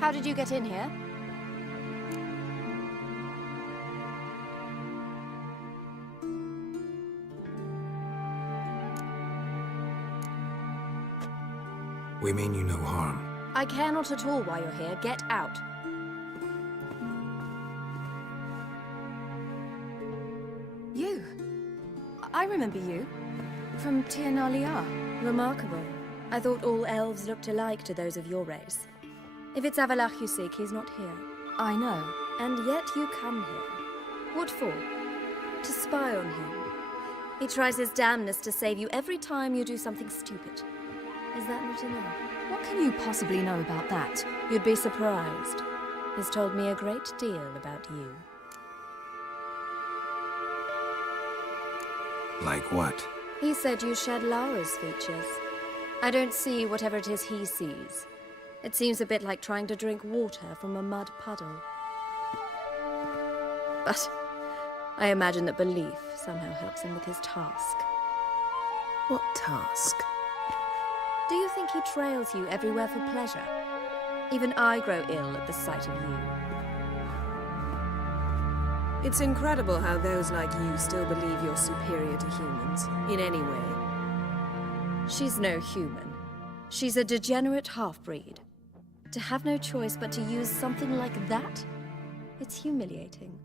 How did you get in here? We mean you no harm. I care not at all why you're here. Get out. You. I remember you. From Tir na Liar. Remarkable. I thought all elves looked alike to those of your race. If it's Avalach you seek, he's not here. I know. And yet you come here. What for? To spy on him. He tries his damnedest to save you every time you do something stupid. Is that not enough? What can you possibly know about that? You'd be surprised. He's told me a great deal about you. Like what? He said you shared Lara's features. I don't see whatever it is he sees. It seems a bit like trying to drink water from a mud puddle. But I imagine that belief somehow helps him with his task. What task? Do you think he trails you everywhere for pleasure? Even I grow ill at the sight of you. It's incredible how those like you still believe you're superior to humans, in any way. She's no human. She's a degenerate half-breed. To have no choice but to use something like that? It's humiliating.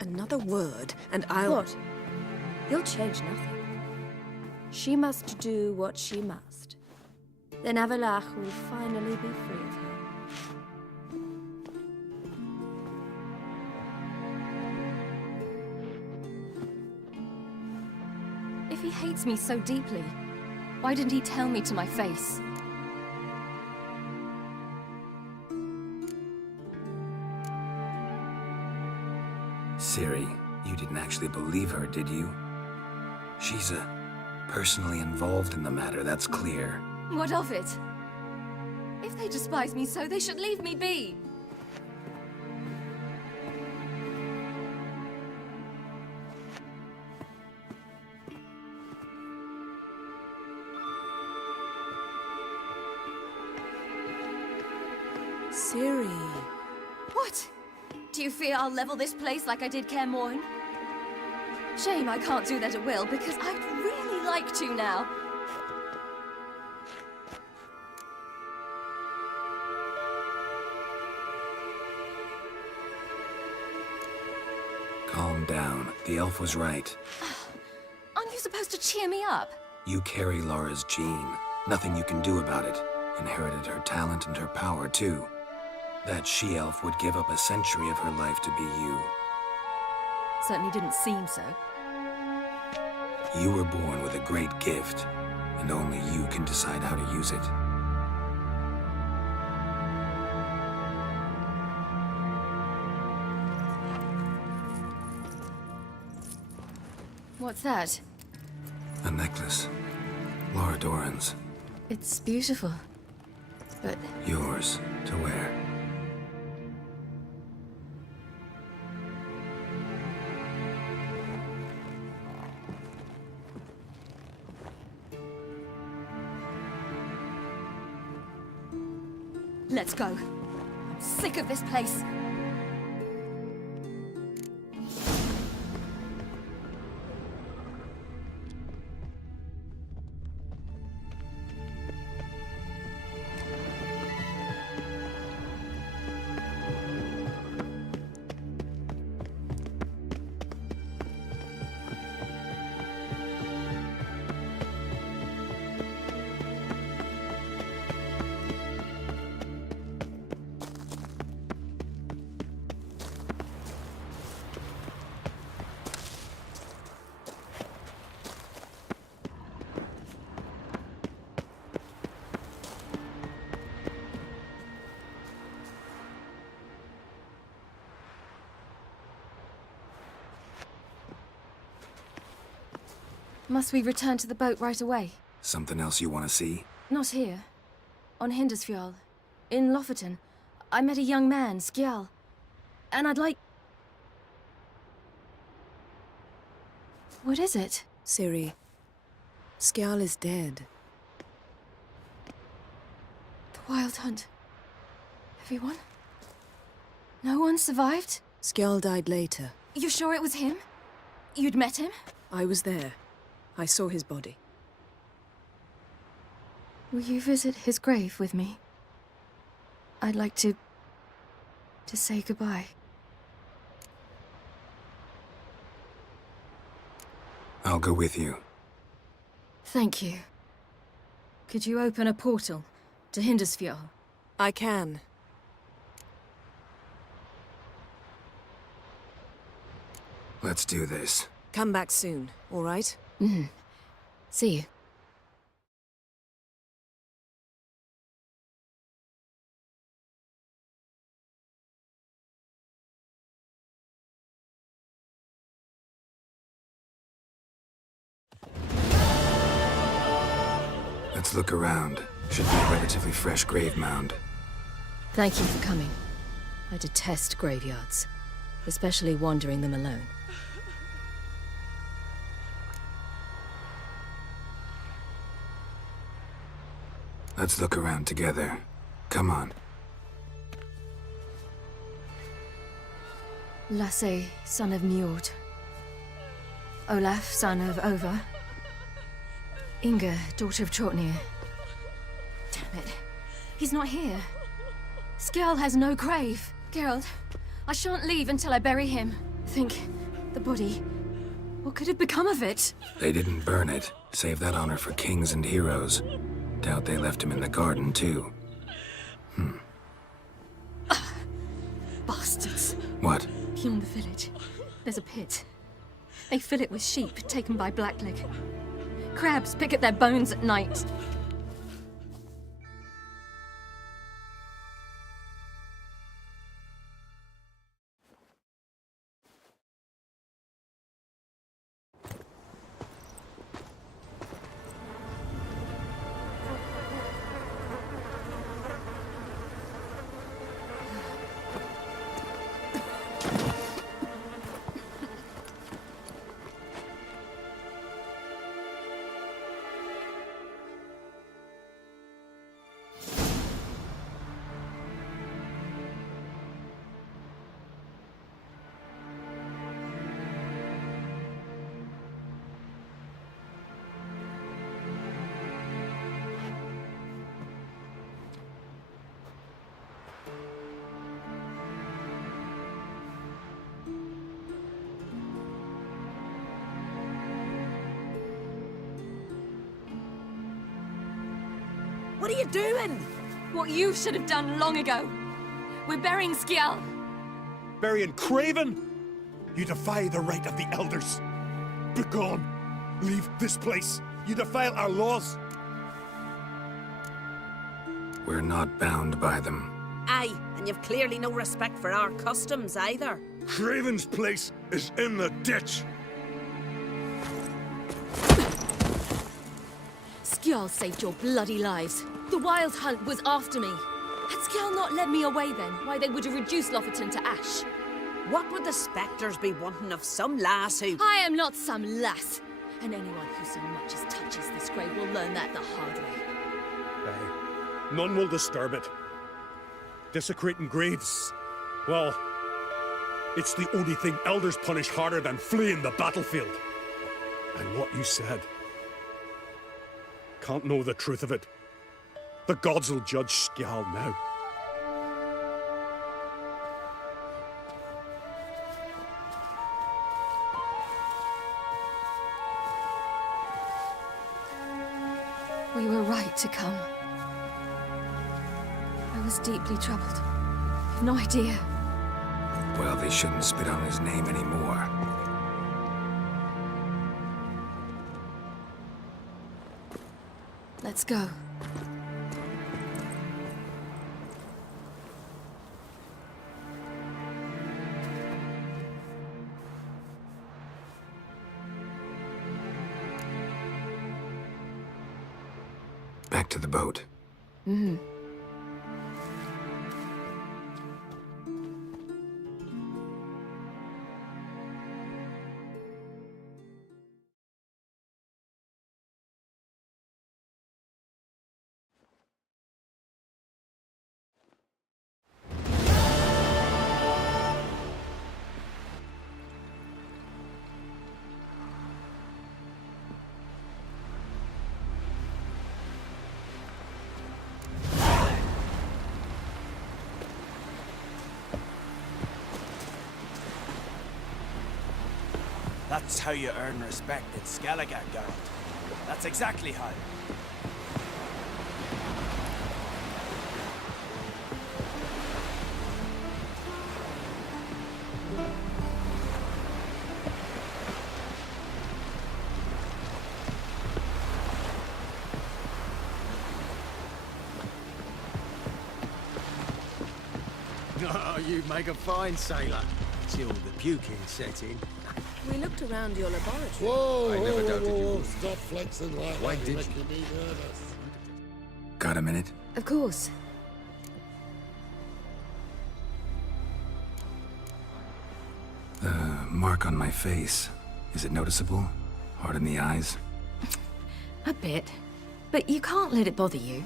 Another word, and I'll... What? You'll change nothing. She must do what she must. Then Avalach will finally be free of her. If he hates me so deeply, why didn't he tell me to my face? Ciri, you didn't actually believe her, did you? She's personally involved in the matter, that's clear. What of it? If they despise me so, they should leave me be. Ciri. What? Do you fear I'll level this place like I did Kaer Morhen? Shame I can't do that at will, because I'd really like to now. Calm down. The elf was right. Aren't you supposed to cheer me up? You carry Lara's gene. Nothing you can do about it. Inherited her talent and her power, too. That she-elf would give up a century of her life to be you. Certainly didn't seem so. You were born with a great gift, and only you can decide how to use it. What's that? A necklace. Lara Dorren's. It's beautiful, but... Yours to wear. Let's go. I'm sick of this place. Must we return to the boat right away? Something else you want to see? Not here. On Hindersfjall. In Lofoten. I met a young man, Skjal. And I'd like... What is it? Ciri, Skjal is dead. The Wild Hunt. Everyone? No one survived? Skjal died later. You sure it was him? You'd met him? I was there. I saw his body. Will you visit his grave with me? I'd like to say goodbye. I'll go with you. Thank you. Could you open a portal to Hindersfjall? I can. Let's do this. Come back soon, all right? See you. Let's look around. Should be a relatively fresh grave mound. Thank you for coming. I detest graveyards, especially wandering them alone. Let's look around together. Come on. Lasse, son of Njord. Olaf, son of Over. Inga, daughter of Trotnir. Damn it. He's not here. Skjal has no grave. Geralt, I shan't leave until I bury him. Think, the body. What could have become of it? They didn't burn it. Save that honor for kings and heroes. Doubt they left him in the garden, too. Bastards. What? Beyond the village, there's a pit. They fill it with sheep taken by Blackleg. Crabs pick at their bones at night. What are you doing? What you should have done long ago. We're burying Skjal. Burying Craven? You defy the right of the elders. Begone. Leave this place. You defile our laws. We're not bound by them. Aye, and you've clearly no respect for our customs either. Craven's place is in the ditch. Skjal saved your bloody lives. The Wild Hunt was after me. Had Skjal not led me away then, why they would have reduced Lofoten to ash. What would the spectres be wanting of some lass who... I am not some lass. And anyone who so much as touches this grave will learn that the hard way. Aye. None will disturb it. Desecrating graves. Well, it's the only thing elders punish harder than fleeing the battlefield. And what you said. Can't know the truth of it. The gods will judge Skjal now. We were right to come. I was deeply troubled. I've no idea. Well, they shouldn't spit on his name anymore. Let's go. Back to the boat. Mm-hmm. That's how you earn respect in Skellige, Geralt. That's exactly how. Oh, you make a fine sailor. Till the puking set in. We looked around your laboratory. Whoa, I never doubted you whoa, would. stop flexing like Why that. did You're you? making me nervous. Got a minute? Of course. The mark on my face. Is it noticeable? Hard in the eyes? A bit. But you can't let it bother you.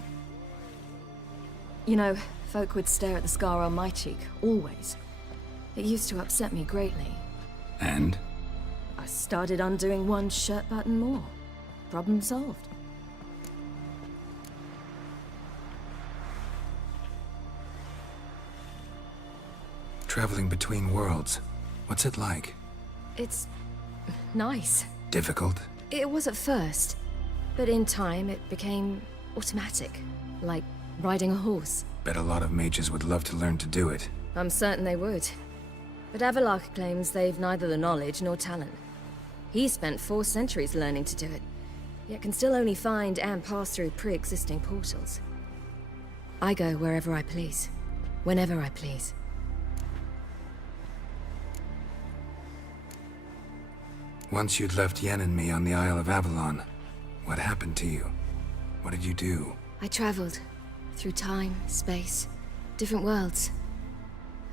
You know, folk would stare at the scar on my cheek, always. It used to upset me greatly. And? I started undoing one shirt button more. Problem solved. Traveling between worlds. What's it like? It's nice. Difficult? It was at first, but in time it became automatic, like riding a horse. Bet a lot of mages would love to learn to do it. I'm certain they would. But Avallac'h claims they've neither the knowledge nor talent. He spent 4 centuries learning to do it, yet can still only find and pass through pre-existing portals. I go wherever I please, whenever I please. Once you'd left Yen and me on the Isle of Avalon, what happened to you? What did you do? I traveled through time, space, different worlds.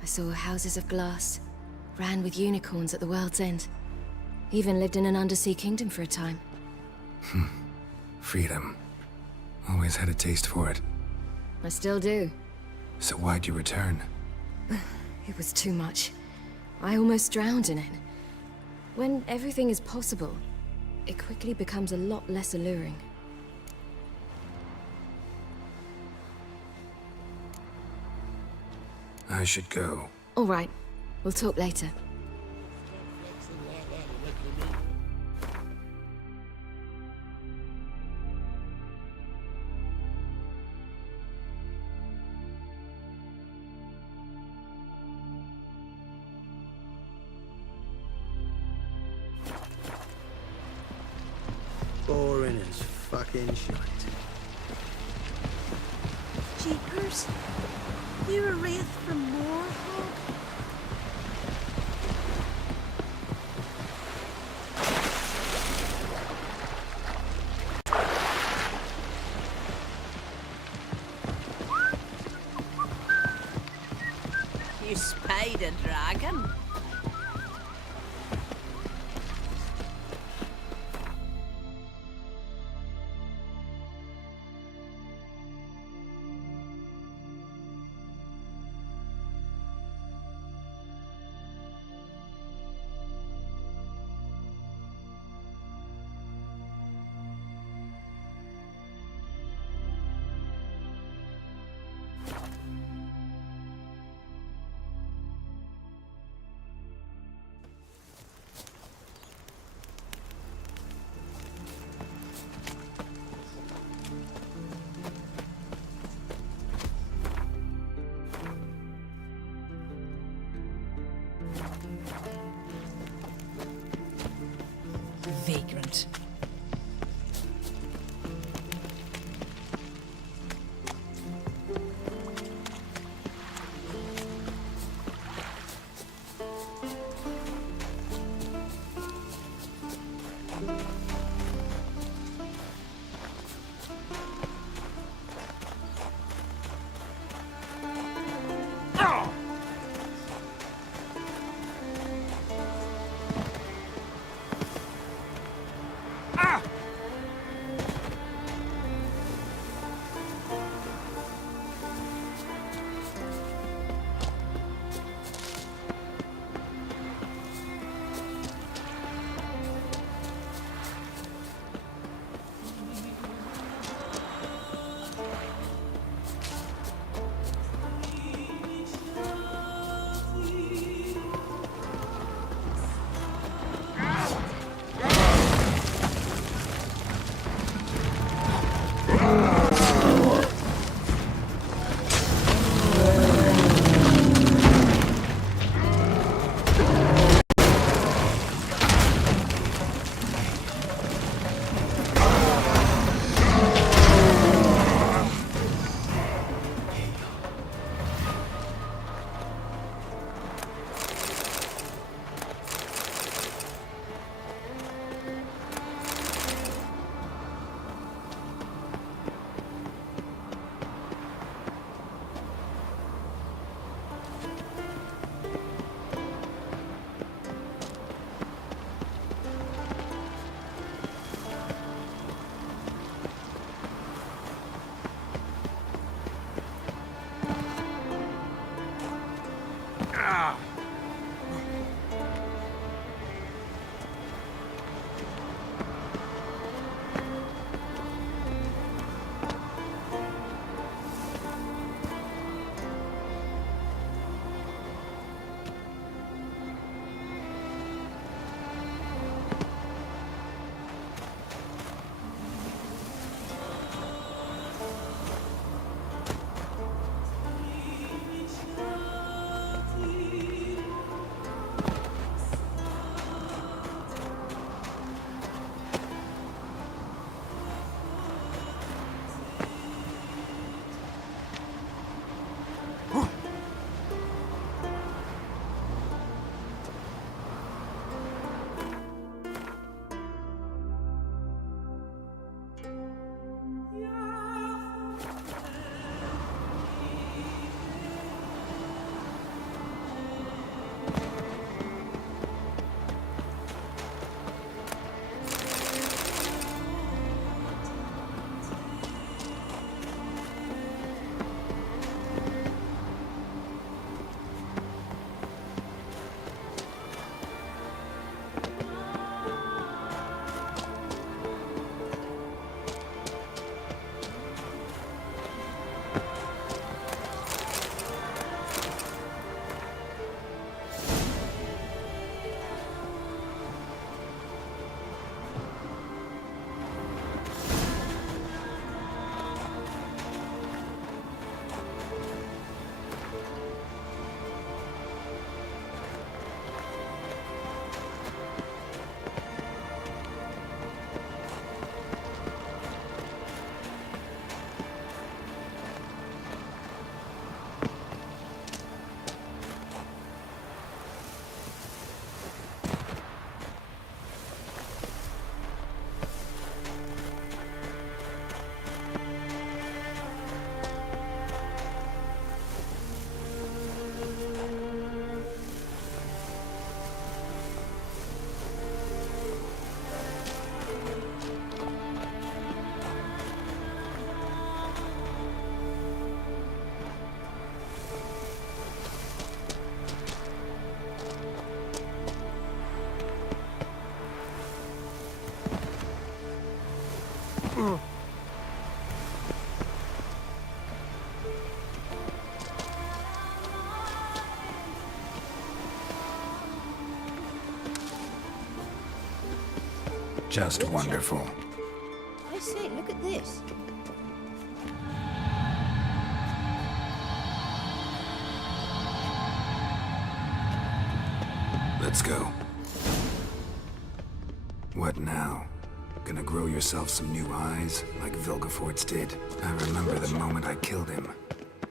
I saw houses of glass, ran with unicorns at the world's end. Even lived in an undersea kingdom for a time. Freedom. Always had a taste for it. I still do. So why'd you return? It was too much. I almost drowned in it. When everything is possible, it quickly becomes a lot less alluring. I should go. All right. We'll talk later. Boring as fucking shite. Jeepers. You're a wraith from Moorhog? You spied a dragon? Just wonderful. I say, look at this. Let's go. What now? Gonna grow yourself some new eyes, like Vilgefortz did? I remember the moment I killed him.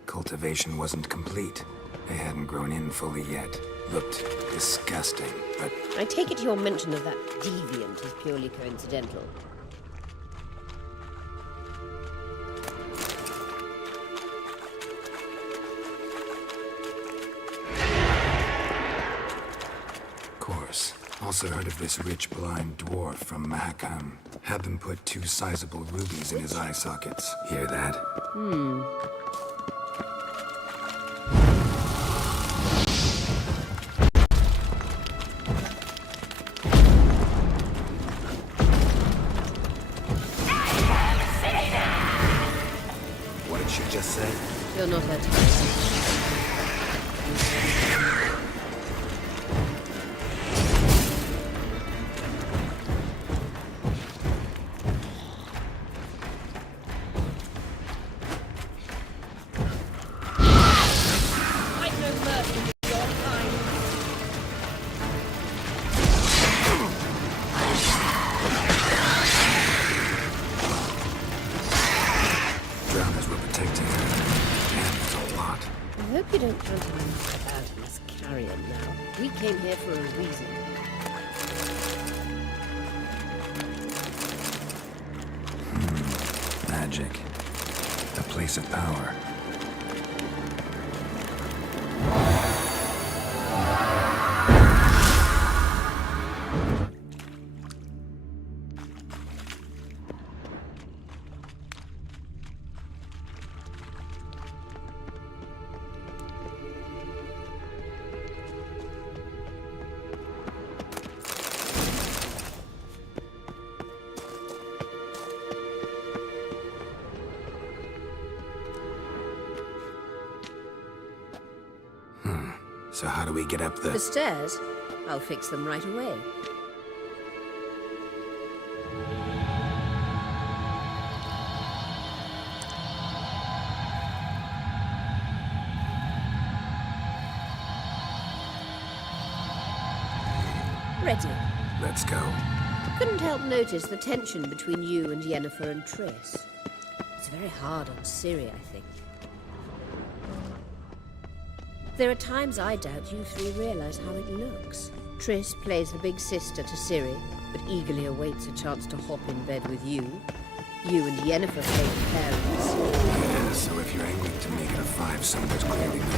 Cultivation wasn't complete. They hadn't grown in fully yet. Looked disgusting, but... I take it your mention of that deviant is purely coincidental. Course. Also heard of this rich blind dwarf from Mahakam. Had them put 2 sizable rubies in his eye sockets. Hear that? What did she just say? You're not her type. Drowners were protecting her. And it's a lot. I hope you don't count on about Miss Carrion now. We came here for a reason. Magic. A place of power. So how do we get up The stairs? I'll fix them right away. Ready. Let's go. Couldn't help notice the tension between you and Yennefer and Triss. It's very hard on Ciri, I think. There are times I doubt you three realize how it looks. Triss plays the big sister to Ciri, but eagerly awaits a chance to hop in bed with you. You and Yennefer play the parents. Yeah, so if you're aiming to make it a 5-some, there's clearly no...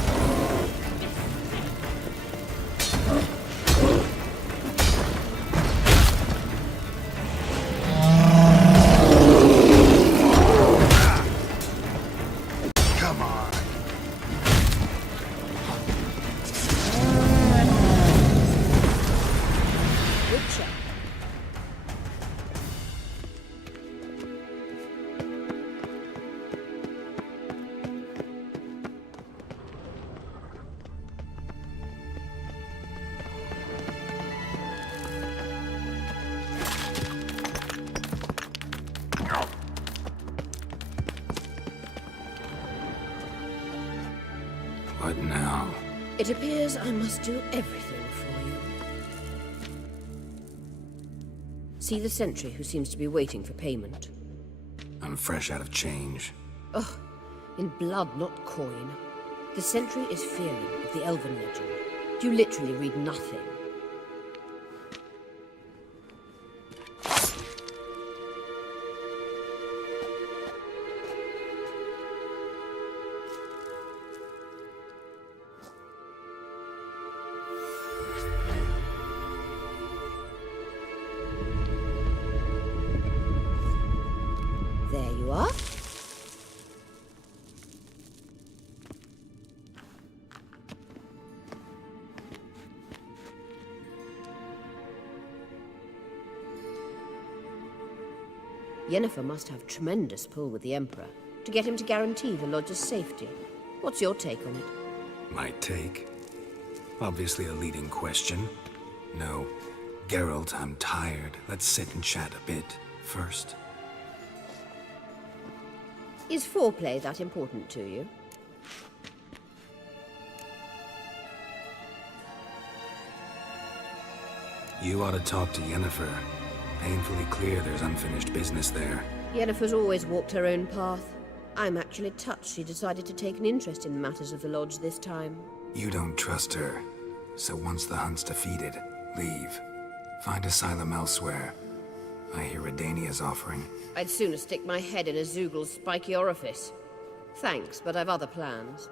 What now? It appears I must do everything for you. See the sentry who seems to be waiting for payment? I'm fresh out of change. Ugh, in blood, not coin. The sentry is Fearing of the Elven legend. You literally read nothing. There you are. Yennefer must have tremendous pull with the Emperor to get him to guarantee the lodge's safety. What's your take on it? My take? Obviously a leading question. No, Geralt, I'm tired. Let's sit and chat a bit first. Is foreplay that important to you? You ought to talk to Yennefer. Painfully clear there's unfinished business there. Yennefer's always walked her own path. I'm actually touched she decided to take an interest in the matters of the Lodge this time. You don't trust her. So once the hunt's defeated, leave. Find asylum elsewhere. I hear Redania's offering. I'd sooner stick my head in a Zoogl's spiky orifice. Thanks, but I've other plans.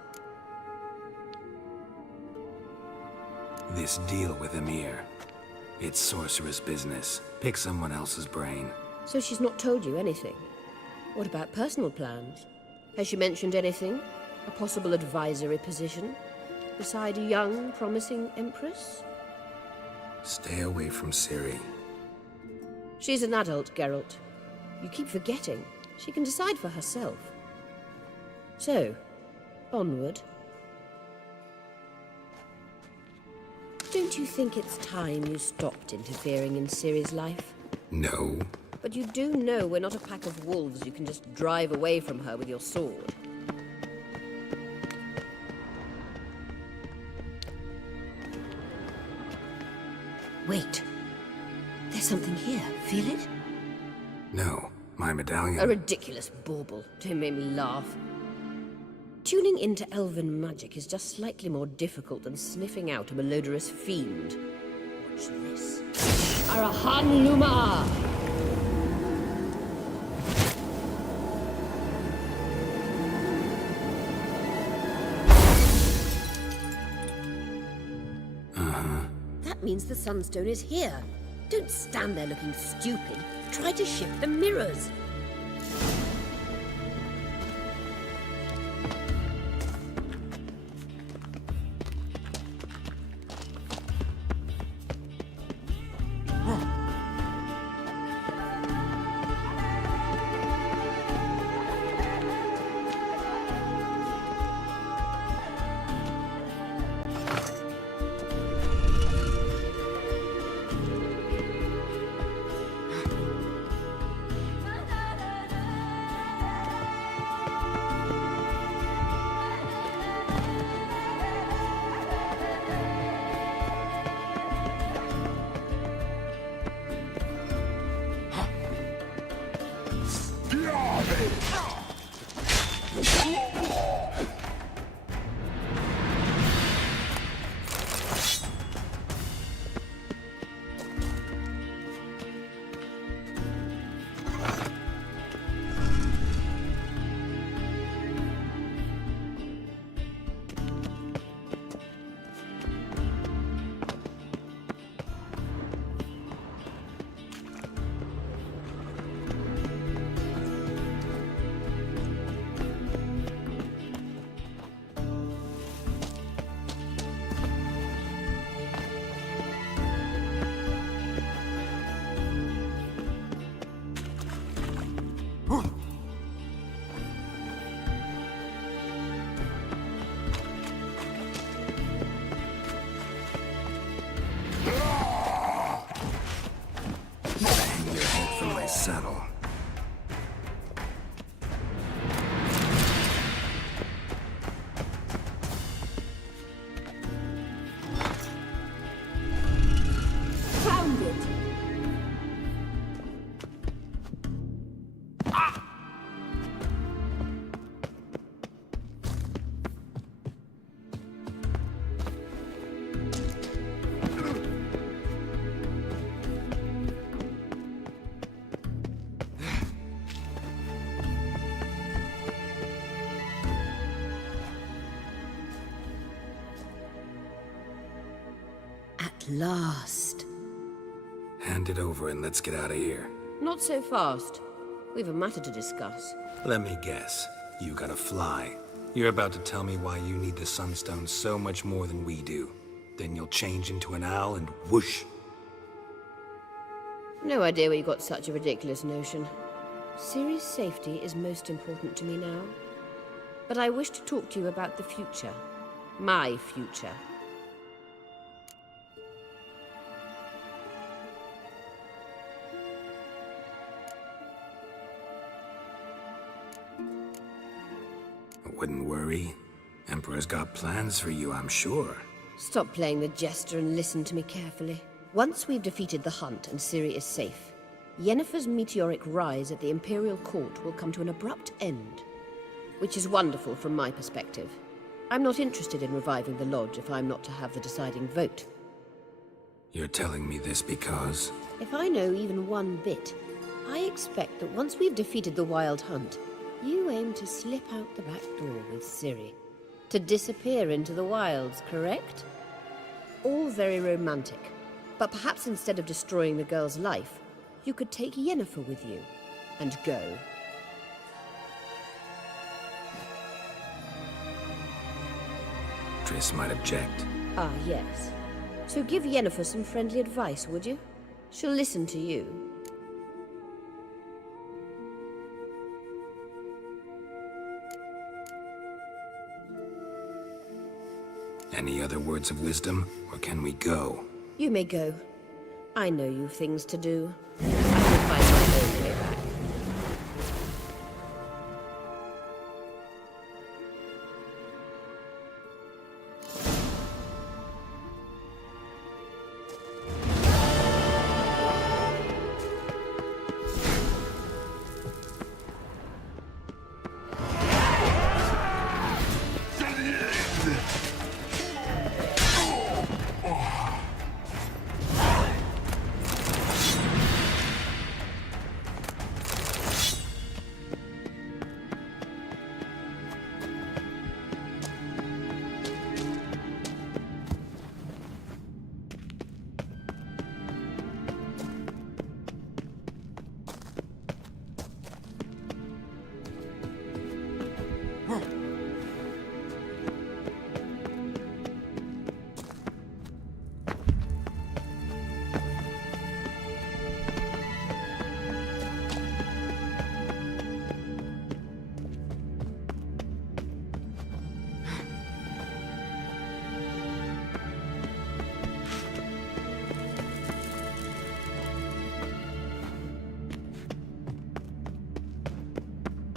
This deal with Emir. It's sorceress business. Pick someone else's brain. So she's not told you anything? What about personal plans? Has she mentioned anything? A possible advisory position? Beside a young, promising empress? Stay away from Ciri. She's an adult, Geralt. You keep forgetting. She can decide for herself. So, onward. Don't you think it's time you stopped interfering in Ciri's life? No. But you do know we're not a pack of wolves you can just drive away from her with your sword. Wait. There's something here. Feel it? No. My medallion. A ridiculous bauble. Don't make me laugh. Tuning into elven magic is just slightly more difficult than sniffing out a malodorous fiend. Watch this. Arahan Luma! That means the Sunstone is here. Don't stand there looking stupid. Try to shift the mirrors. Settle. Found it. At last. Hand it over and let's get out of here. Not so fast. We've a matter to discuss. Let me guess. You gotta fly. You're about to tell me why you need the Sunstone so much more than we do. Then you'll change into an owl and whoosh. No idea where you got such a ridiculous notion. Ciri's safety is most important to me now. But I wish to talk to you about the future. My future. Emperor's got plans for you, I'm sure. Stop playing the jester and listen to me carefully. Once we've defeated the Hunt and Ciri is safe, Yennefer's meteoric rise at the Imperial Court will come to an abrupt end. Which is wonderful from my perspective. I'm not interested in reviving the Lodge if I'm not to have the deciding vote. You're telling me this because... If I know even one bit, I expect that once we've defeated the Wild Hunt, you aim to slip out the back door with Ciri. To disappear into the wilds, correct? All very romantic. But perhaps instead of destroying the girl's life, you could take Yennefer with you and go. Triss might object. Ah, yes. So give Yennefer some friendly advice, would you? She'll listen to you. Any other words of wisdom, or can we go? You may go. I know you've things to do. I can find my own way back.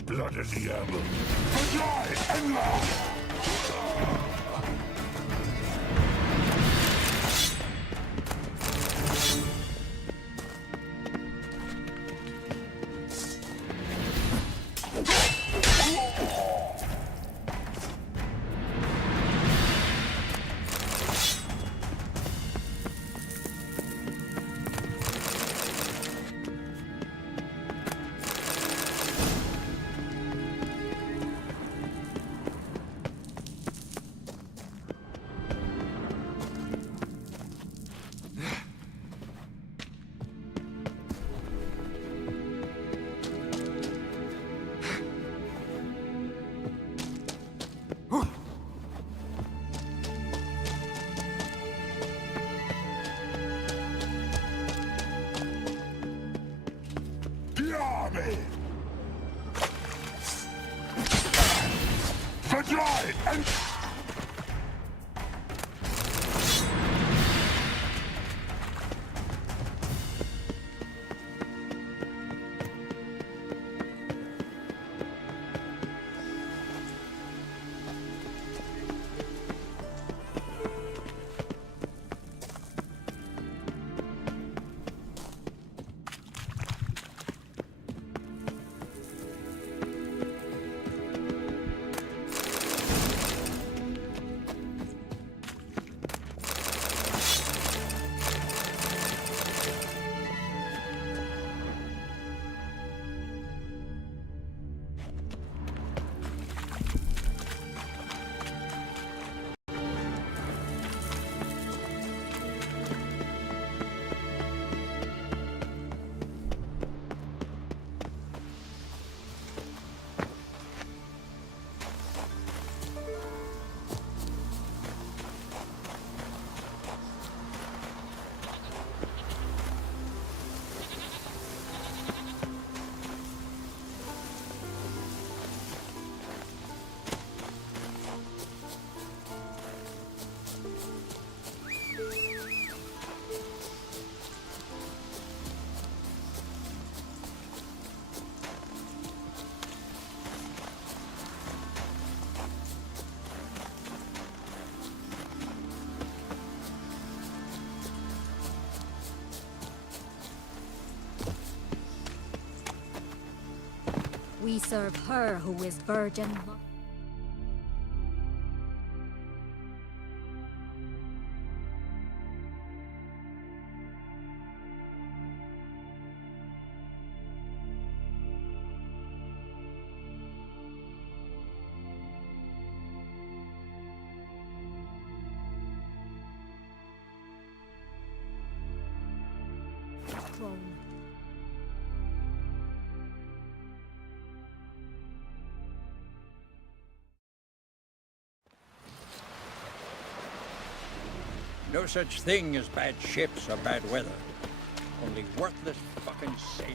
Blood of the Amber. Fly and laugh! We serve her who is virgin. Throne. No such thing as bad ships or bad weather. Only worthless fucking sailors.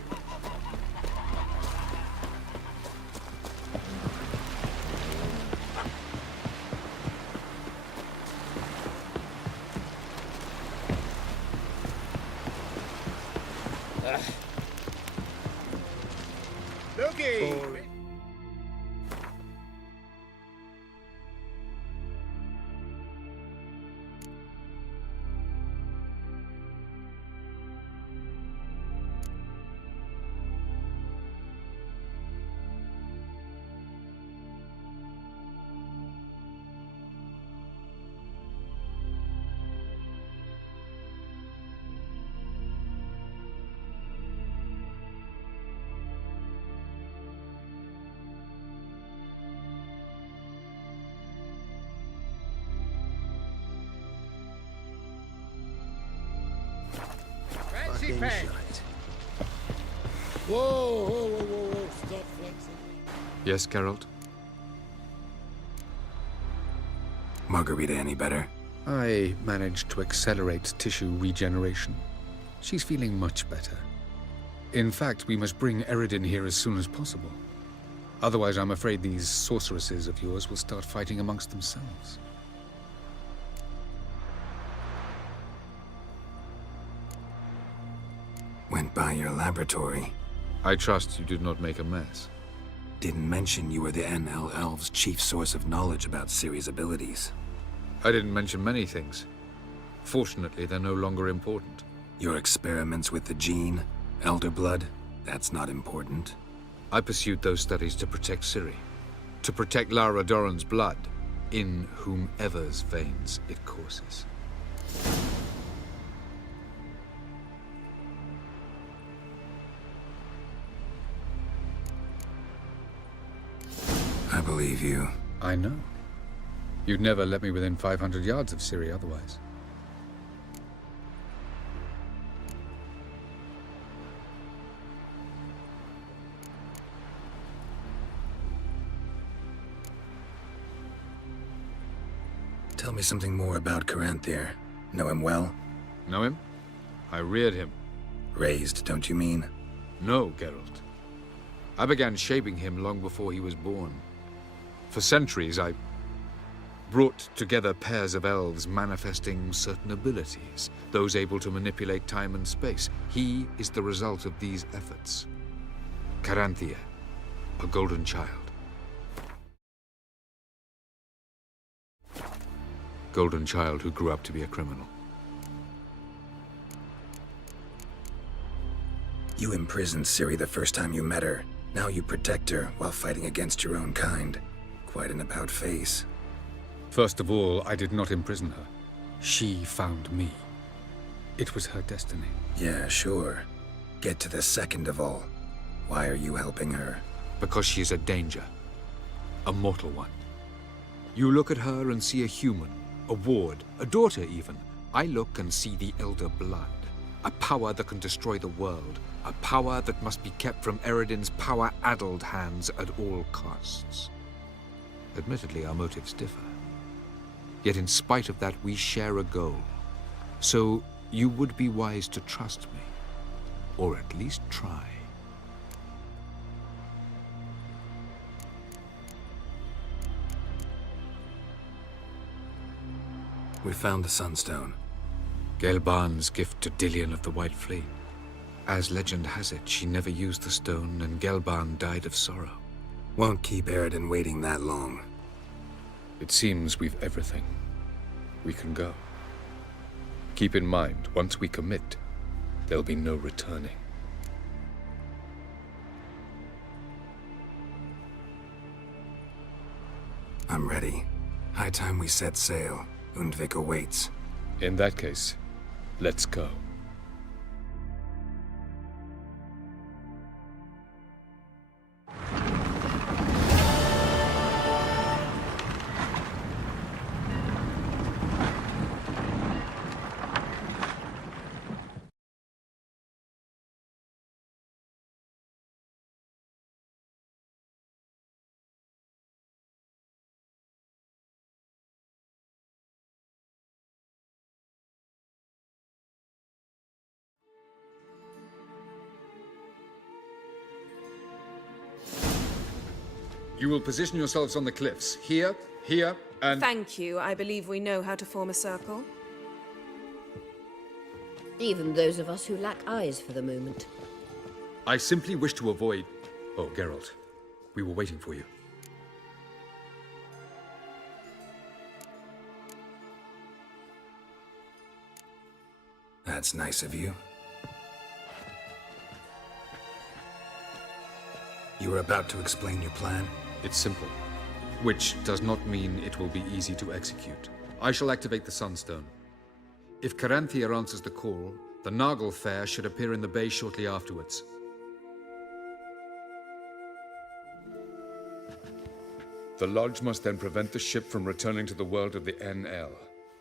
Looky! Fucking Peg. shite. Whoa, stop flexing. Yes, Geralt? Margarita any better? I managed to accelerate tissue regeneration. She's feeling much better. In fact, we must bring Eredin here as soon as possible. Otherwise, I'm afraid these sorceresses of yours will start fighting amongst themselves. Went by your laboratory. I trust you did not make a mess. Didn't mention you were the NL Elves' chief source of knowledge about Ciri's abilities. I didn't mention many things. Fortunately, they're no longer important. Your experiments with the gene, Elder Blood, that's not important. I pursued those studies to protect Ciri. To protect Lara Doran's blood, in whomever's veins it courses. I believe you. I know. You'd never let me within 500 yards of Ciri otherwise. Tell me something more about Caranthir. Know him well? Know him? I reared him. Raised, don't you mean? No, Geralt. I began shaping him long before he was born. For centuries, I brought together pairs of elves manifesting certain abilities, those able to manipulate time and space. He is the result of these efforts. Caranthir, a golden child. Golden child who grew up to be a criminal. You imprisoned Ciri the first time you met her. Now you protect her while fighting against your own kind. Quite an about-face. First of all, I did not imprison her. She found me. It was her destiny. Yeah, sure. Get to the second of all. Why are you helping her? Because she is a danger. A mortal one. You look at her and see a human, a ward, a daughter even. I look and see the Elder Blood. A power that can destroy the world. A power that must be kept from Eredin's power-addled hands at all costs. Admittedly, our motives differ. Yet in spite of that, we share a goal. So you would be wise to trust me. Or at least try. We found the Sunstone. Gelban's gift to Dillion of the White Fleet. As legend has it, she never used the stone, and Gelban died of sorrow. Won't keep Eredin waiting that long. It seems we've everything. We can go. Keep in mind, once we commit, there'll be no returning. I'm ready. High time we set sail. Undvik awaits. In that case, let's go. You will position yourselves on the cliffs. Here, here, and... Thank you. I believe we know how to form a circle. Even those of us who lack eyes for the moment. I simply wish to avoid... Oh, Geralt. We were waiting for you. That's nice of you. You were about to explain your plan? It's simple. Which does not mean it will be easy to execute. I shall activate the Sunstone. If Caranthia answers the call, the Naglfar should appear in the bay shortly afterwards. The Lodge must then prevent the ship from returning to the world of the NL,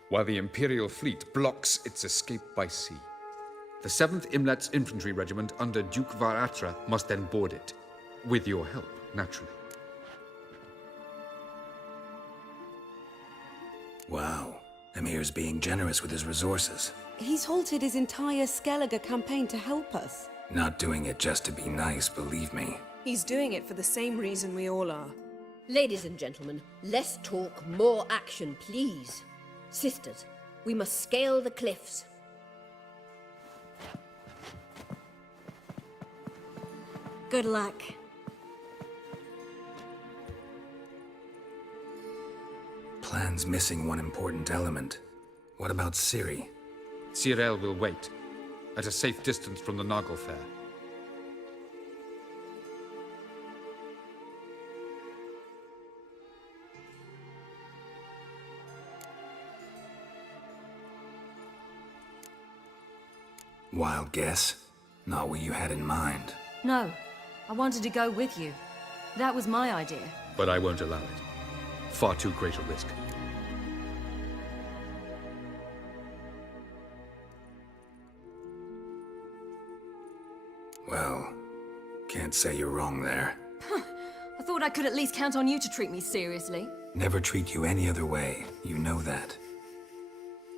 while the Imperial fleet blocks its escape by sea. The 7th Imlet's Infantry Regiment under Duke Var-Atra must then board it. With your help, naturally. Wow. Emir's being generous with his resources. He's halted his entire Skellige campaign to help us. Not doing it just to be nice, believe me. He's doing it for the same reason we all are. Ladies and gentlemen, less talk, more action, please. Sisters, we must scale the cliffs. Good luck. Plan's missing one important element. What about Ciri? Cyril will wait, at a safe distance from the Naglfar. Wild guess? Not what you had in mind. No, I wanted to go with you. That was my idea. But I won't allow it. Far too great a risk. Well, can't say you're wrong there. I thought I could at least count on you to treat me seriously. Never treat you any other way. You know that.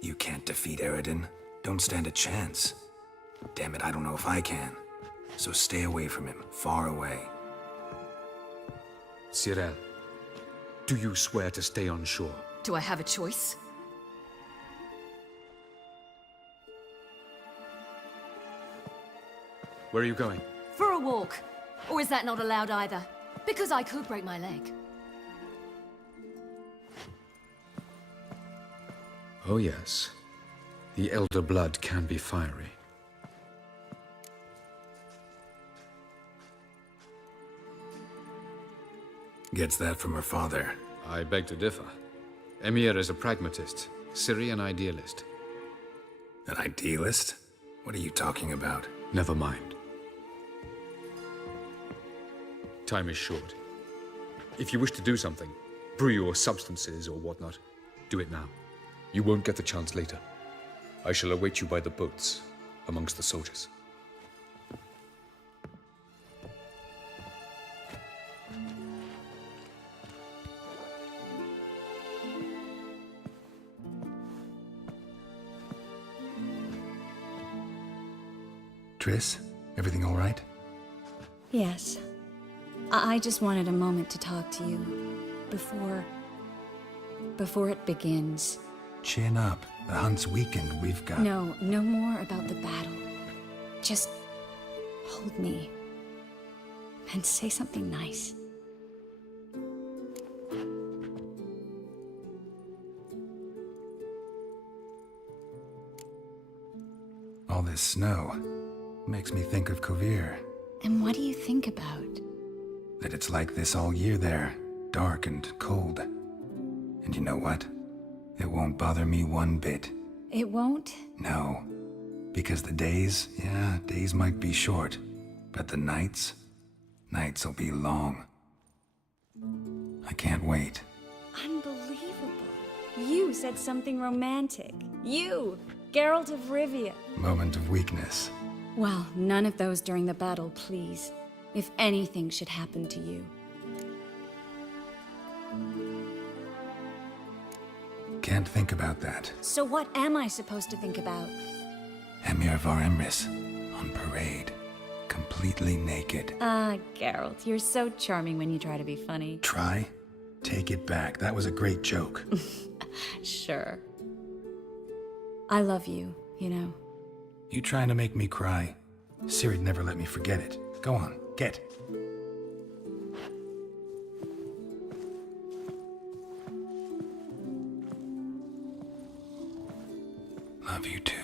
You can't defeat Eredin. Don't stand a chance. Damn it, I don't know if I can. So stay away from him. Far away. Cyril, do you swear to stay on shore? Do I have a choice? Where are you going? For a walk. Or is that not allowed either? Because I could break my leg. Oh yes. The Elder Blood can be fiery. Gets that from her father. I beg to differ. Emir is a pragmatist, Ciri an idealist. An idealist? What are you talking about? Never mind. Time is short. If you wish to do something, brew your substances or whatnot, do it now. You won't get the chance later. I shall await you by the boats, amongst the soldiers. Triss, everything all right? Yes. I just wanted a moment to talk to you before it begins. Chin up. The hunt's weakened. We've got... No more about the battle. Just hold me and say something nice. All this snow makes me think of Kovir. And what do you think about? That it's like this all year there. Dark and cold. know what? It won't bother me one bit. It won't? No. Because the days, yeah, days might be short. But the nights will be long. I can't wait. Unbelievable. You said something romantic. You, Geralt of Rivia. Moment of weakness. Well, none of those during the battle, please. If anything should happen to you. Can't think about that. So what am I supposed to think about? Emir Var Emrys on parade. Completely naked. Ah, Geralt, you're so charming when you try to be funny. Try? Take it back. That was a great joke. Sure. I love you, you know. You trying to make me cry? Ciri'd never let me forget it. Go on, get. Love you too.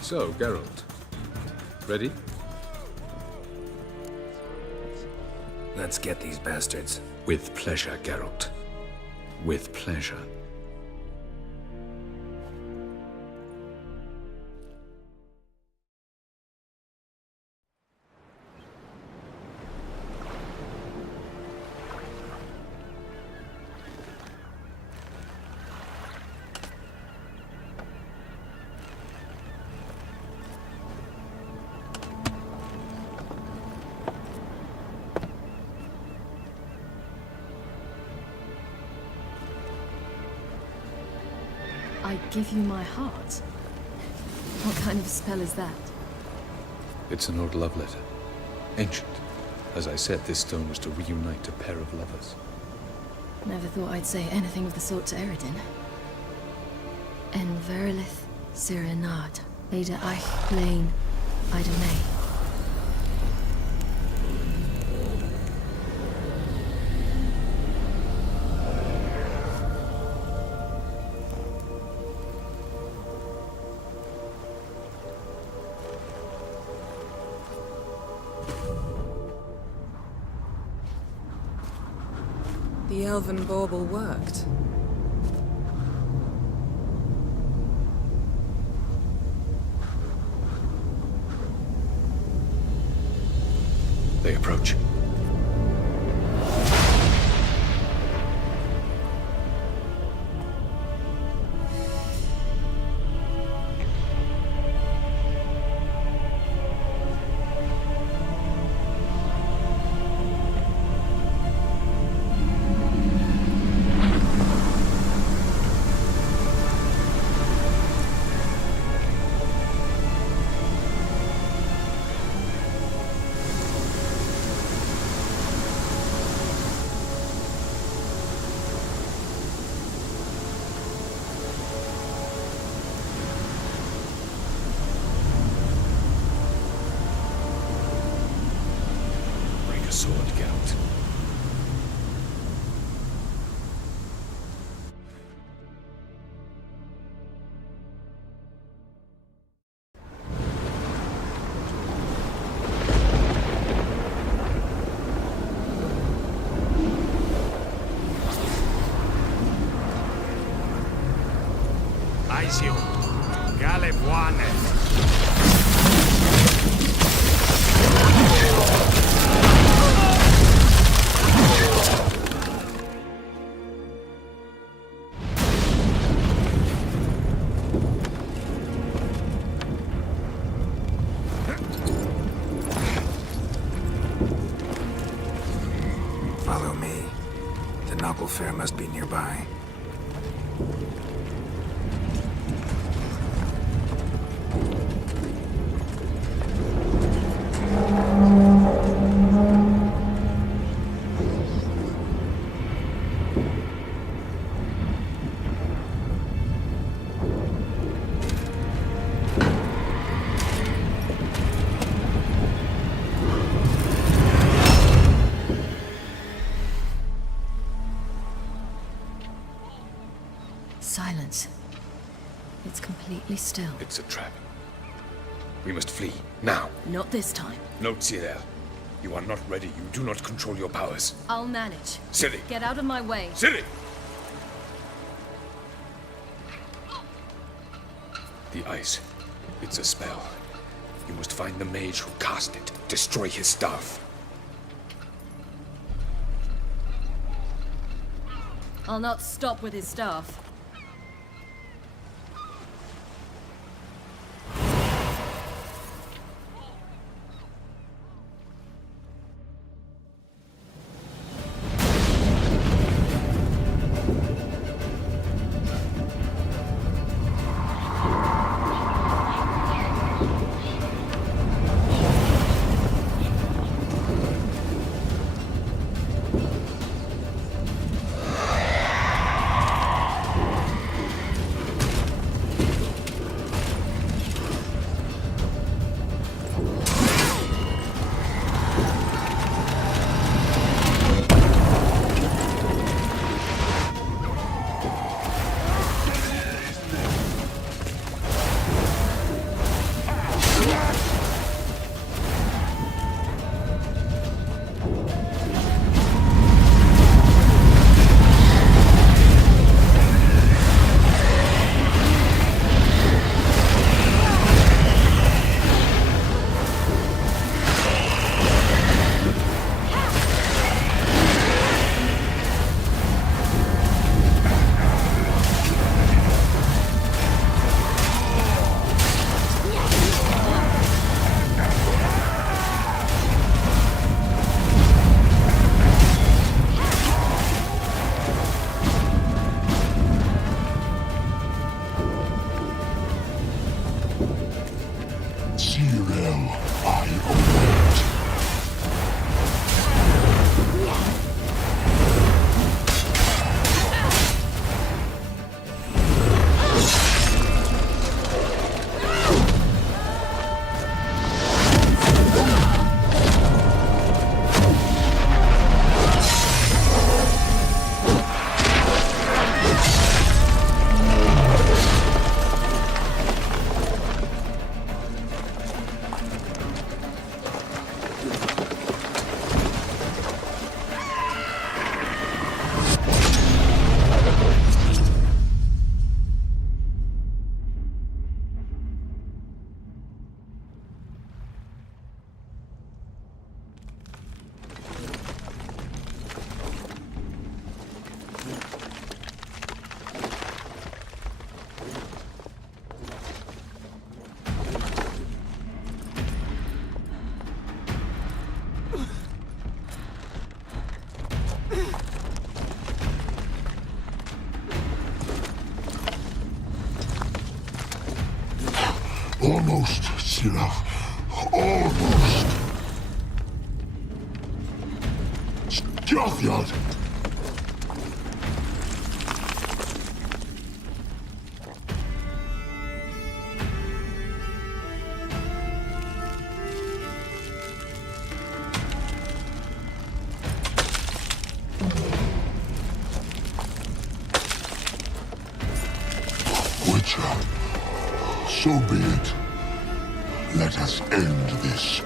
So, Geralt. Ready? Let's get these bastards. With pleasure, Geralt. With pleasure. I give you my heart? What kind of spell is that? It's an old love letter. Ancient. As I said, this stone was to reunite a pair of lovers. Never thought I'd say anything of the sort to Eredin. En verilith Sirenad, Ada Eich Blaine, Ida May. The elven bauble worked. They approach. recognize you. Galibuane. Follow me. The Noble Fair must be nearby. Silence. It's completely still. It's a trap. We must flee, now. Not this time. Note, Cyril. You are not ready. You do not control your powers. I'll manage. Ciri! Get out of my way. Ciri! The ice. It's a spell. You must find the mage who cast it. Destroy his staff. I'll not stop with his staff. Almost, Sirach. Almost. Stjotjad. Witcher, so be it. Let us end this.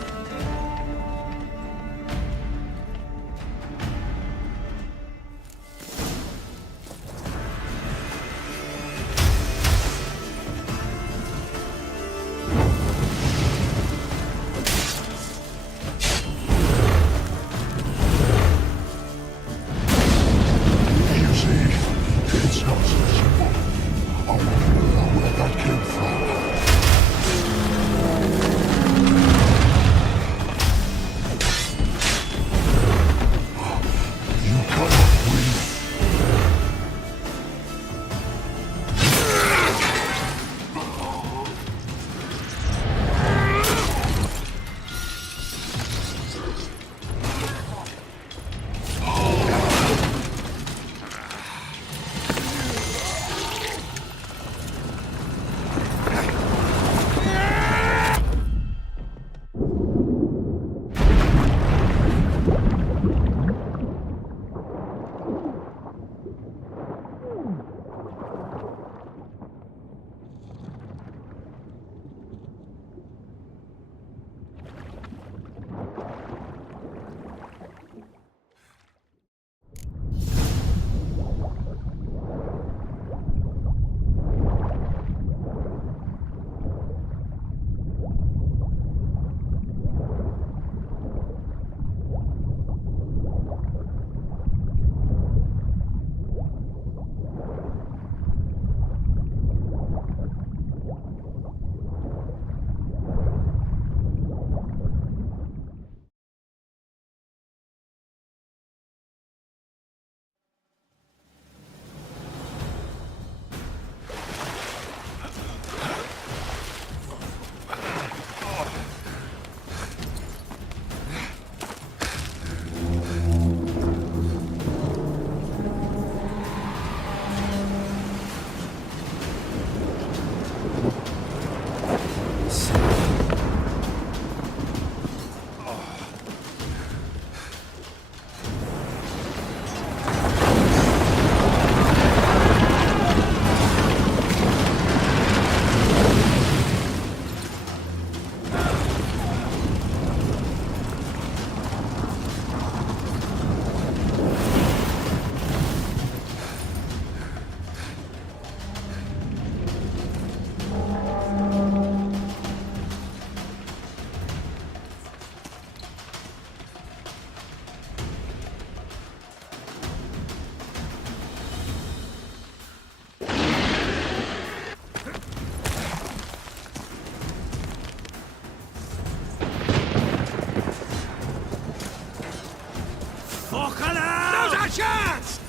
chance!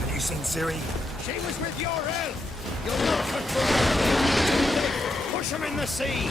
Have you seen Ciri? She was with your elf. You'll not cut through. Push him in the sea.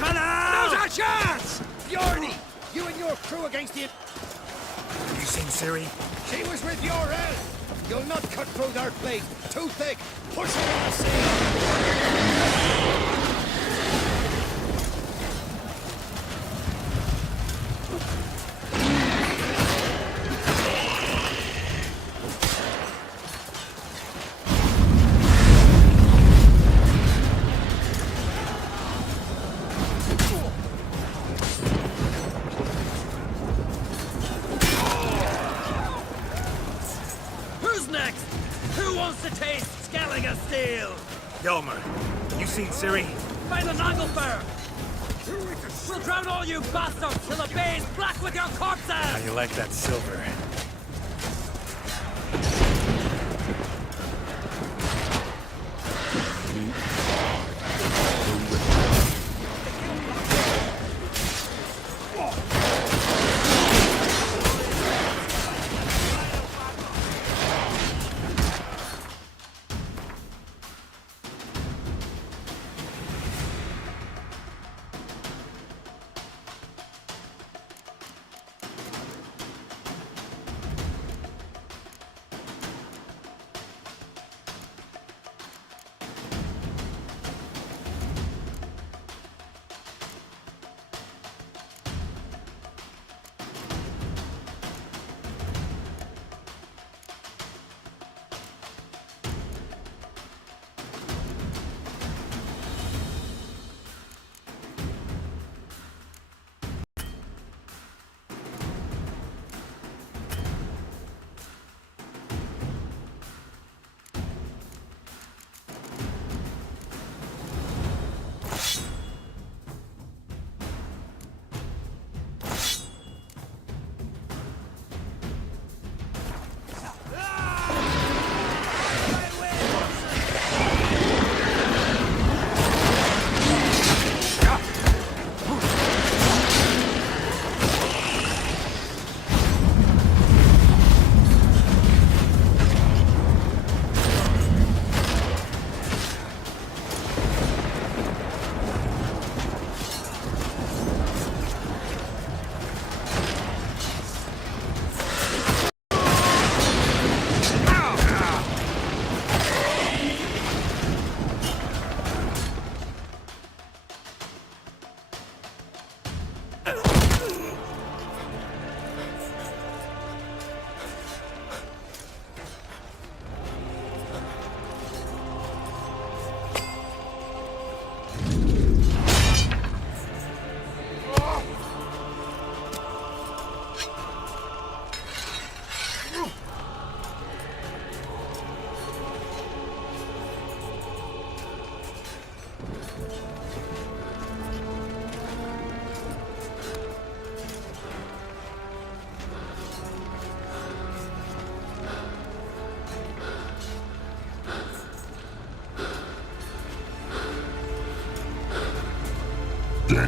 Now's our chance! Bjorny, you and your crew against the... Have you seen Ciri? She was with your elf. You'll not cut through their plate. Too thick. Push her in the sea. Yolmer, you seen Ciri? By the Nagelfire! We'll drown all you bastards till the bay's black with your corpses! How you like that silver?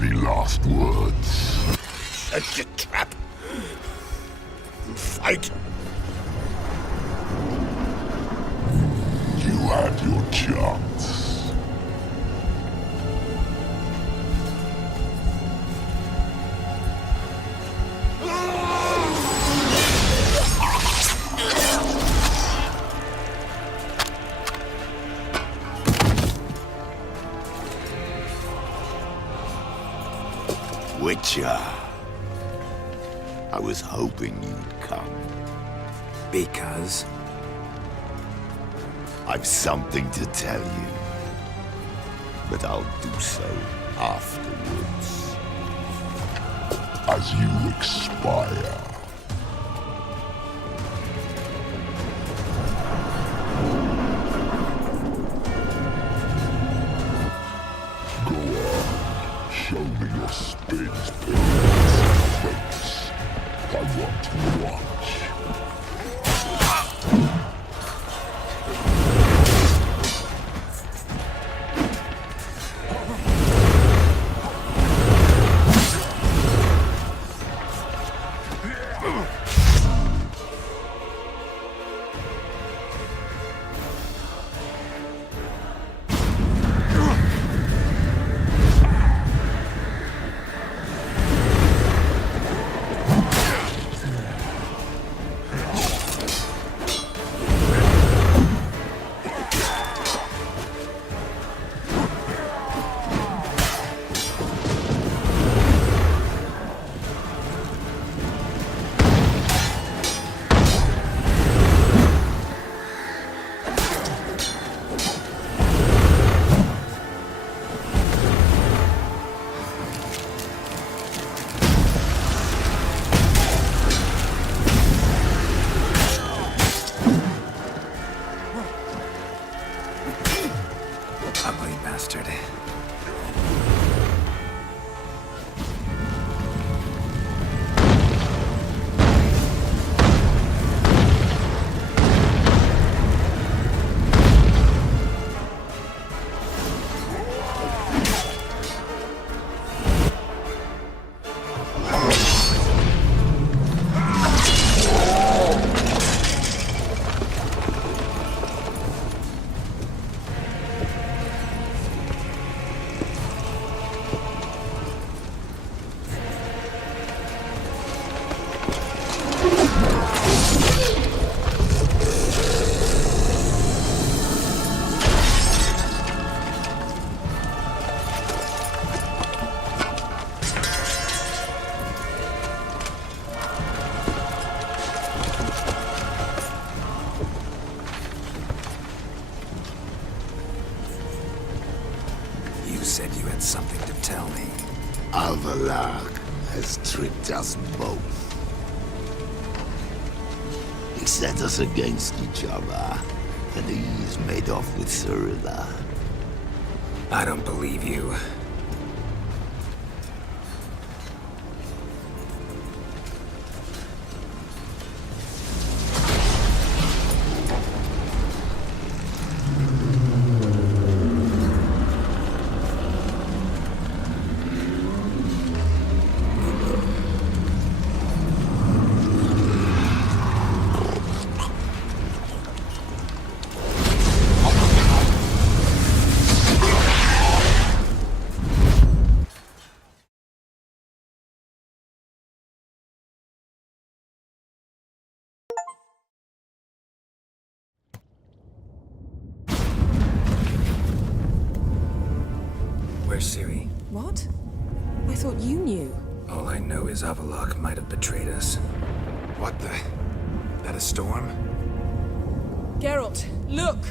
Any last words? Set your trap. Fight. You had your chance. Witcher. I was hoping you'd come. Because? I've something to tell you. But I'll do so afterwards. As you expire. Go on. Show me your spins, face. I want to watch. Ugly bastard. You said you had something to tell me. Avallac'h has tricked us both. He set us against each other, and he's made off with Cirilla. I don't believe you. Where's Ciri? What? I thought you knew. All I know is Avallac'h might have betrayed us. What the? That a storm? Geralt, look!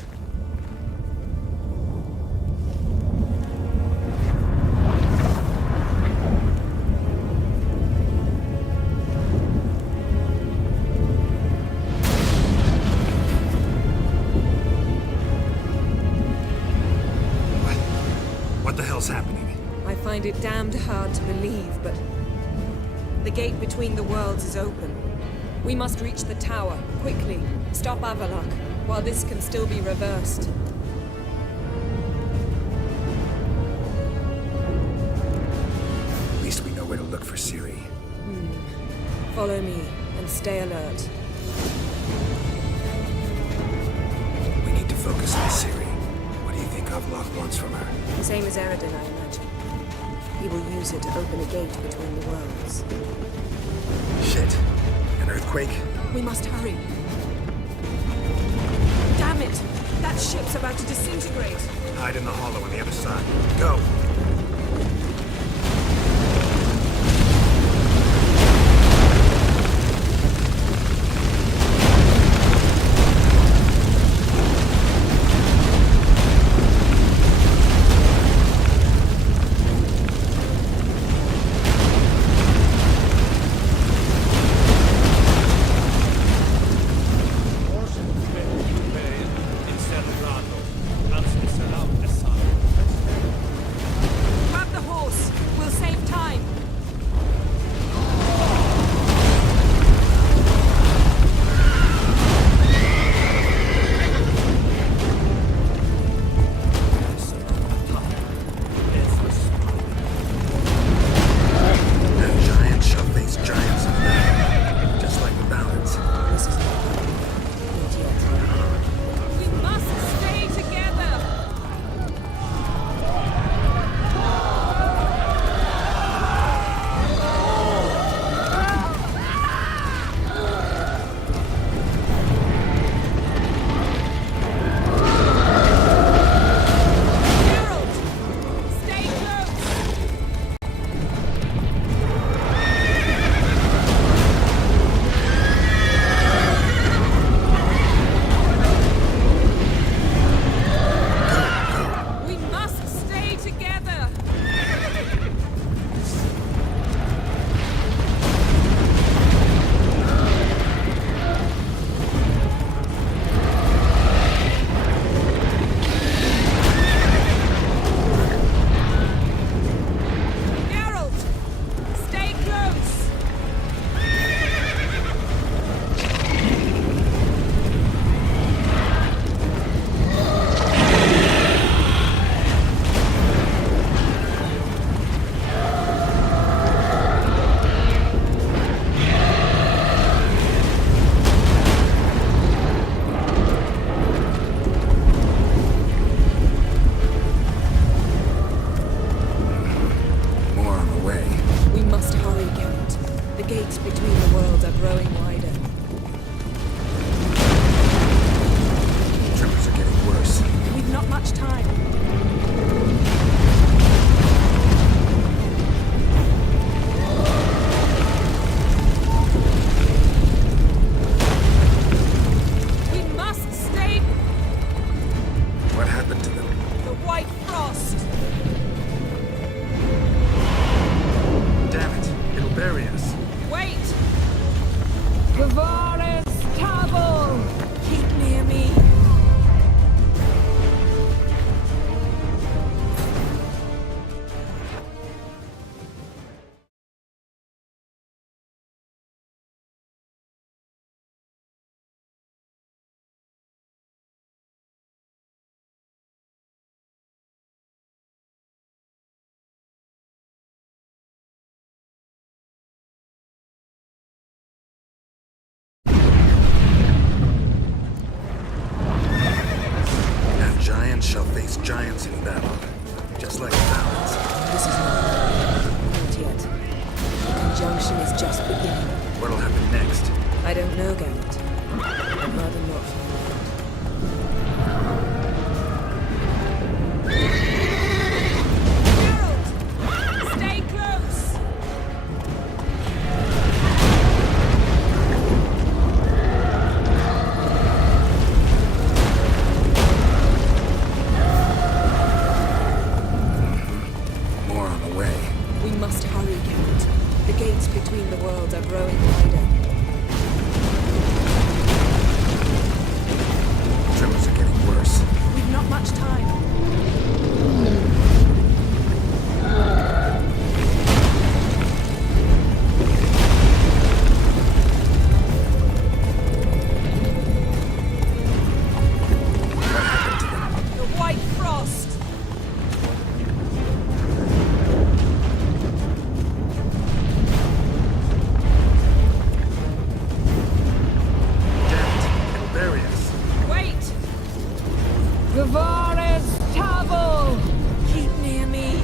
What the hell's happening? I find it damned hard to believe, but the gate between the worlds is open. We must reach the tower, quickly. Stop Avallac'h, while this can still be reversed. for Ciri. Follow me and stay alert. We need to focus on Ciri. What do you think Avlok wants from her? The same as Eredin, I imagine. He will use it to open a gate between the worlds. Shit. An earthquake? We must hurry. Damn it! That ship's about to disintegrate. Hide in the hollow on the other side. Go! Grab the horse. We'll save time. And giants shall face giants in battle. Just like the balance. This is not yet. We must stay together. Geralt, stay close. We must stay together. Geralt, stay close. More on the way. We must hurry, Geralt. The gates between the worlds are growing wider. Tremors are getting worse. We've not much time. We must stay. What happened to them? The White Frost. Damn it. It'll bury us. Wait. Gavaris Tabor. Keep near me. And giants shall face giants in battle. Just like the balance. This is not yet. The conjunction is just beginning. What'll happen next? I don't know, Geralt. I'd rather not find out. Geralt! Stay close! Varys Tavil! Keep near me.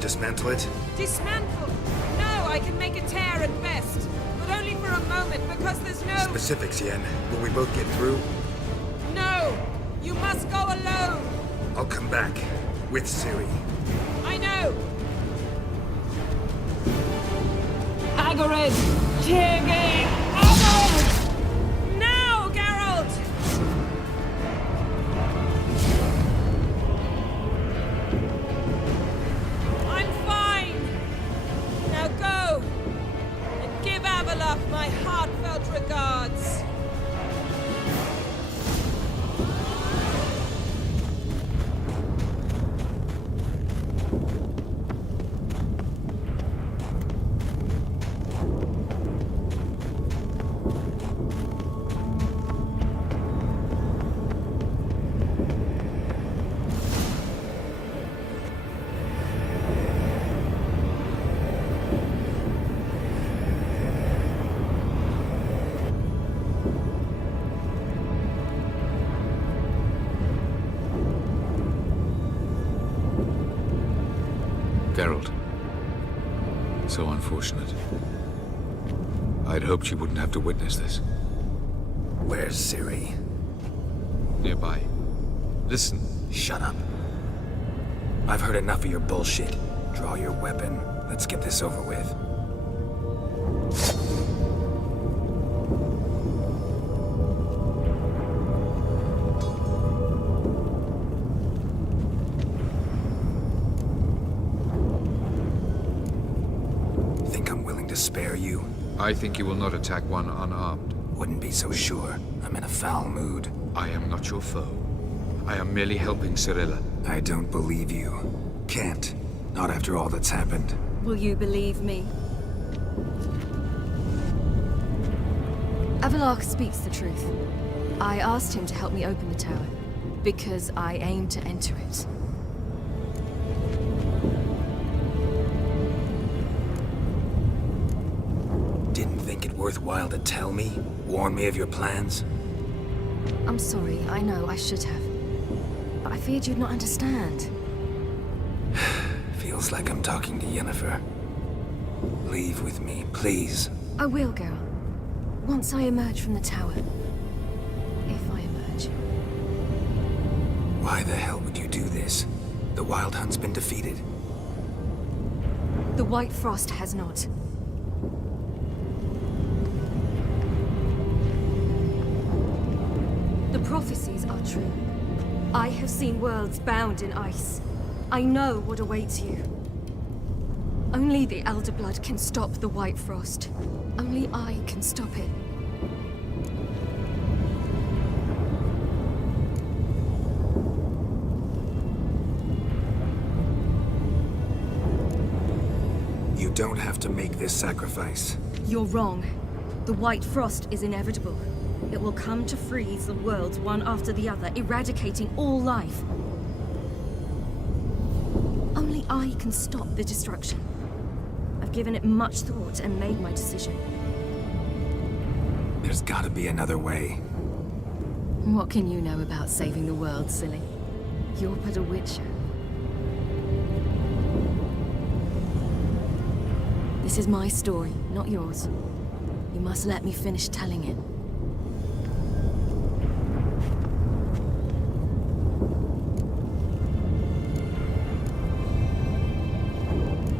Dismantle it? Dismantle? No, I can make a tear at best. But only for a moment, because there's no... Specifics, Yen. Will we both get through? No! You must go alone! I'll come back. With Ciri. I know! Agarid! Tirgate! Agor! Now, Geralt! I'm fine! Now go! And give Avalok my heartfelt regards! Geralt. So unfortunate. I'd hoped you wouldn't have to witness this. Where's Ciri? Nearby. Listen. Shut up. I've heard enough of your bullshit. Draw your weapon. Let's get this over with. Think I'm willing to spare you? I think you will not attack one unarmed. Wouldn't be so sure. I'm in a foul mood. I am not your foe. I am merely helping Cirilla. I don't believe you. Can't. Not after all that's happened. Will you believe me? Avalok speaks the truth. I asked him to help me open the tower, because I aim to enter it. Didn't think it worthwhile to tell me? Warn me of your plans? I'm sorry, I know I should have. But I feared you'd not understand. Feels like I'm talking to Yennefer. Leave with me, please. I will, Geralt. Once I emerge from the tower. If I emerge. Why the hell would you do this? The Wild Hunt's been defeated. The White Frost has not. The prophecies are true. I have seen worlds bound in ice. I know what awaits you. Only the Elder Blood can stop the White Frost. Only I can stop it. You don't have to make this sacrifice. You're wrong. The White Frost is inevitable. It will come to freeze the worlds one after the other, eradicating all life. Only I can stop the destruction. I've given it much thought and made my decision. There's gotta be another way. What can you know about saving the world, silly? You're but a witcher. This is my story, not yours. You must let me finish telling it.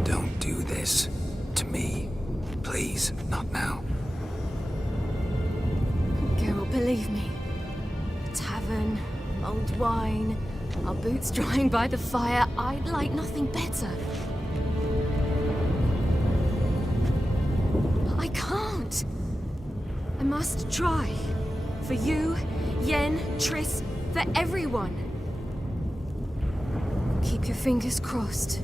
Don't do this. To me. Please, not now. Geralt, believe me. A tavern, old wine, our boots drying by the fire. I'd like nothing better. I can't. I must try. For you, Yen, Triss, for everyone. Keep your fingers crossed.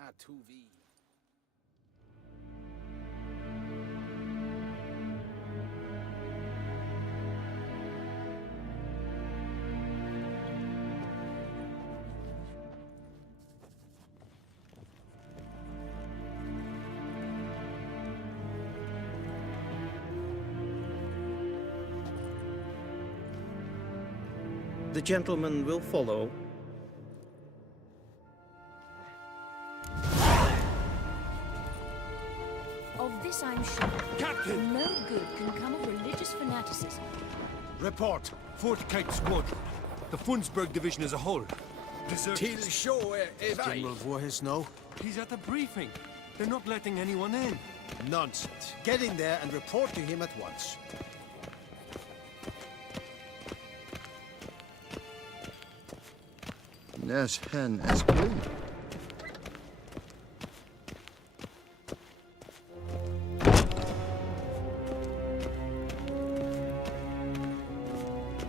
Not 2V. The gentleman will follow. Of this I'm sure. Captain! No good can come of religious fanaticism. Report. Fort Kite's Wood. The Funsberg division as a whole. Till show Does General Voorhis know? He's at the briefing. They're not letting anyone in. Nonsense. Get in there and report to him at once. Yes, hen as blue.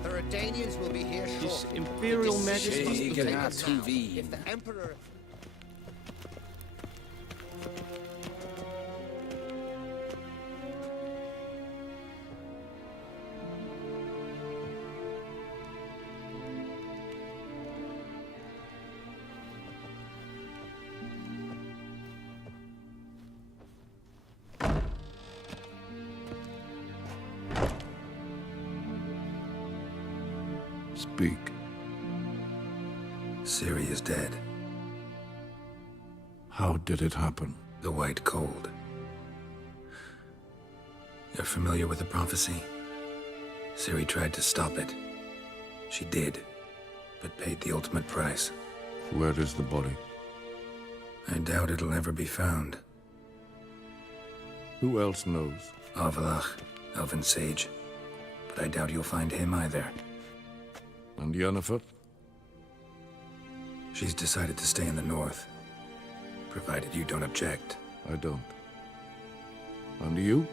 The Redanians will be here shortly. His Imperial Majesty If the Emperor... Speak. Ciri is dead. How did it happen? The White Cold. You're familiar with the prophecy? Ciri tried to stop it. She did, but paid the ultimate price. Where is the body? I doubt it'll ever be found. Who else knows? Avallac'h, Elven Sage. But I doubt you'll find him either. And Yennefer? She's decided to stay in the north. Provided you don't object. I don't. And you?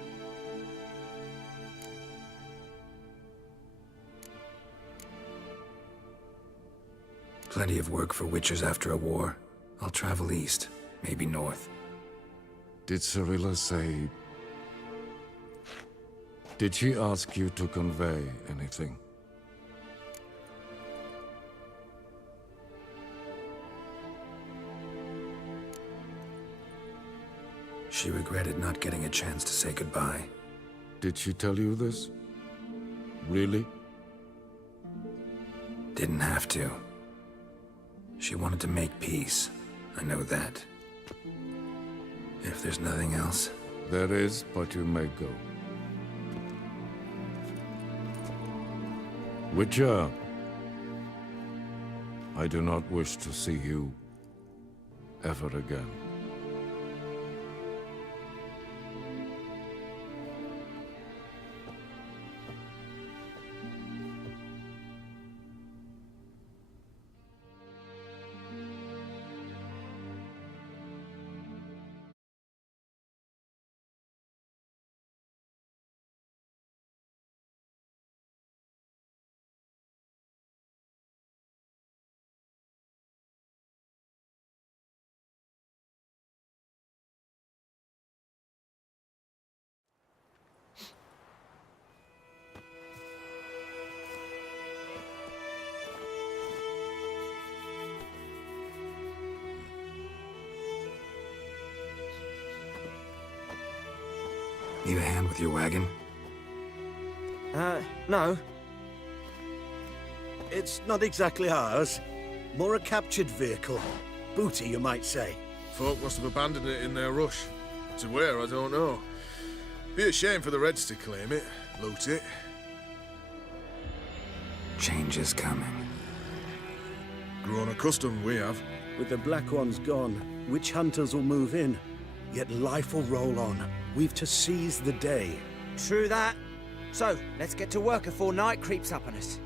Plenty of work for witchers after a war. I'll travel east, maybe north. Did Cirilla say... Did she ask you to convey anything? She regretted not getting a chance to say goodbye. Did she tell you this? Really? Didn't have to. She wanted to make peace. I know that. If there's nothing else... There is, but you may go. Witcher, I do not wish to see you ever again. Need a hand with your wagon? No. It's not exactly ours. More a captured vehicle. Booty, you might say. Folk must have abandoned it in their rush. To where, I don't know. Be a shame for the Reds to claim it, loot it. Change is coming. Grown accustomed, we have. With the Black Ones gone, witch hunters will move in. Yet life will roll on. We've to seize the day. True that. So, let's get to work before night creeps up on us.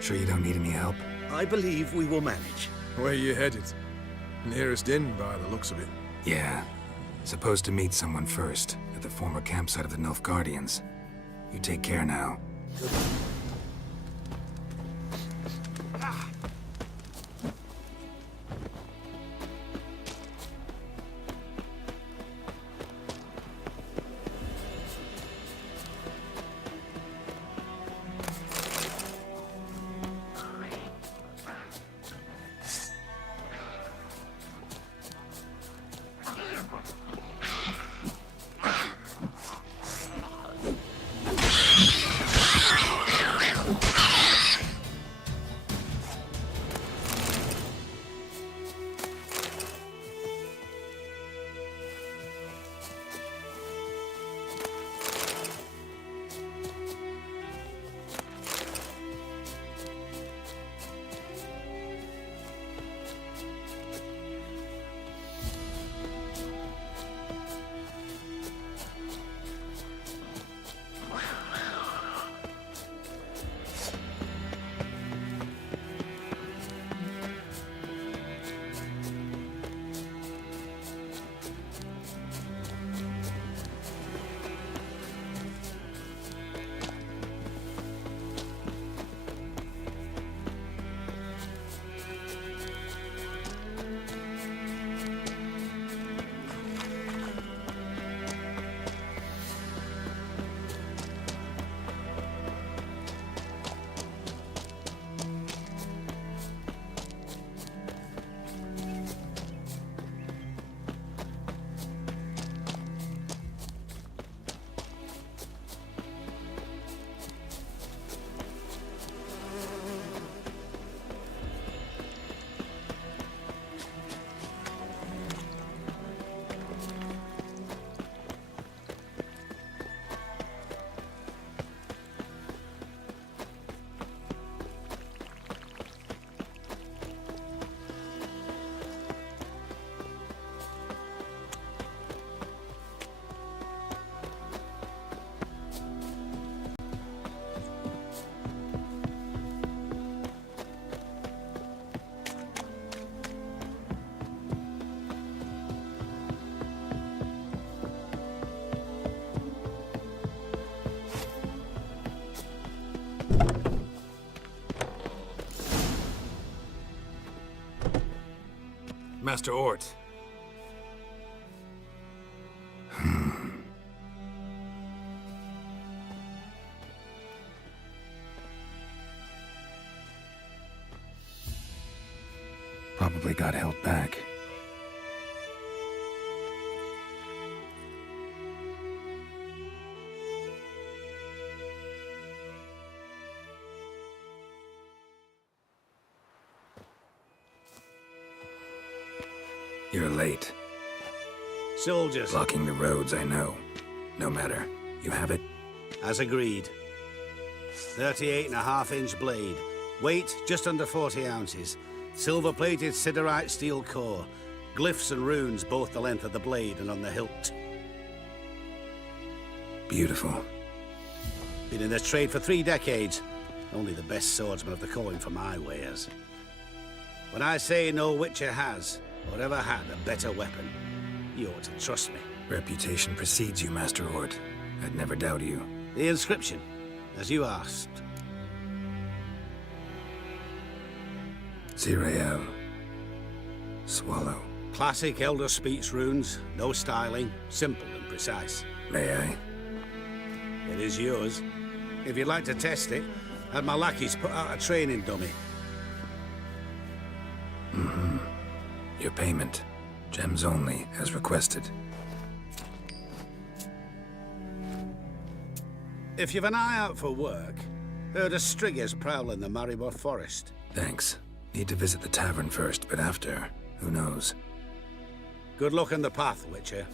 Sure you don't need any help? I believe we will manage. Where you headed? Nearest inn, by the looks of it. Yeah. Supposed to meet someone first, at the former campsite of the Nilfgaardians. You take care now. Master Ort. Probably got held back. You're late. Soldiers. Blocking the roads, I know. No matter. You have it? As agreed. 38.5-inch blade. Weight just under 40 ounces. Silver-plated siderite steel core. Glyphs and runes both the length of the blade and on the hilt. Beautiful. Been in this trade for 3 decades. Only the best swordsman of the coin for my wares. When I say no Witcher has, or ever had, a better weapon, you ought to trust me. Reputation precedes you, Master Ort. I'd never doubt you. The inscription, as you asked. Zirael. Swallow. Classic Elder Speech runes, no styling, simple and precise. May I? It is yours. If you'd like to test it, had my lackeys put out a training dummy. Mm-hmm. Your payment. Gems only, as requested. If you've an eye out for work, heard of Striggers prowling the Maribor Forest. Thanks. Need to visit the tavern first, but after, who knows? Good luck on the path, Witcher.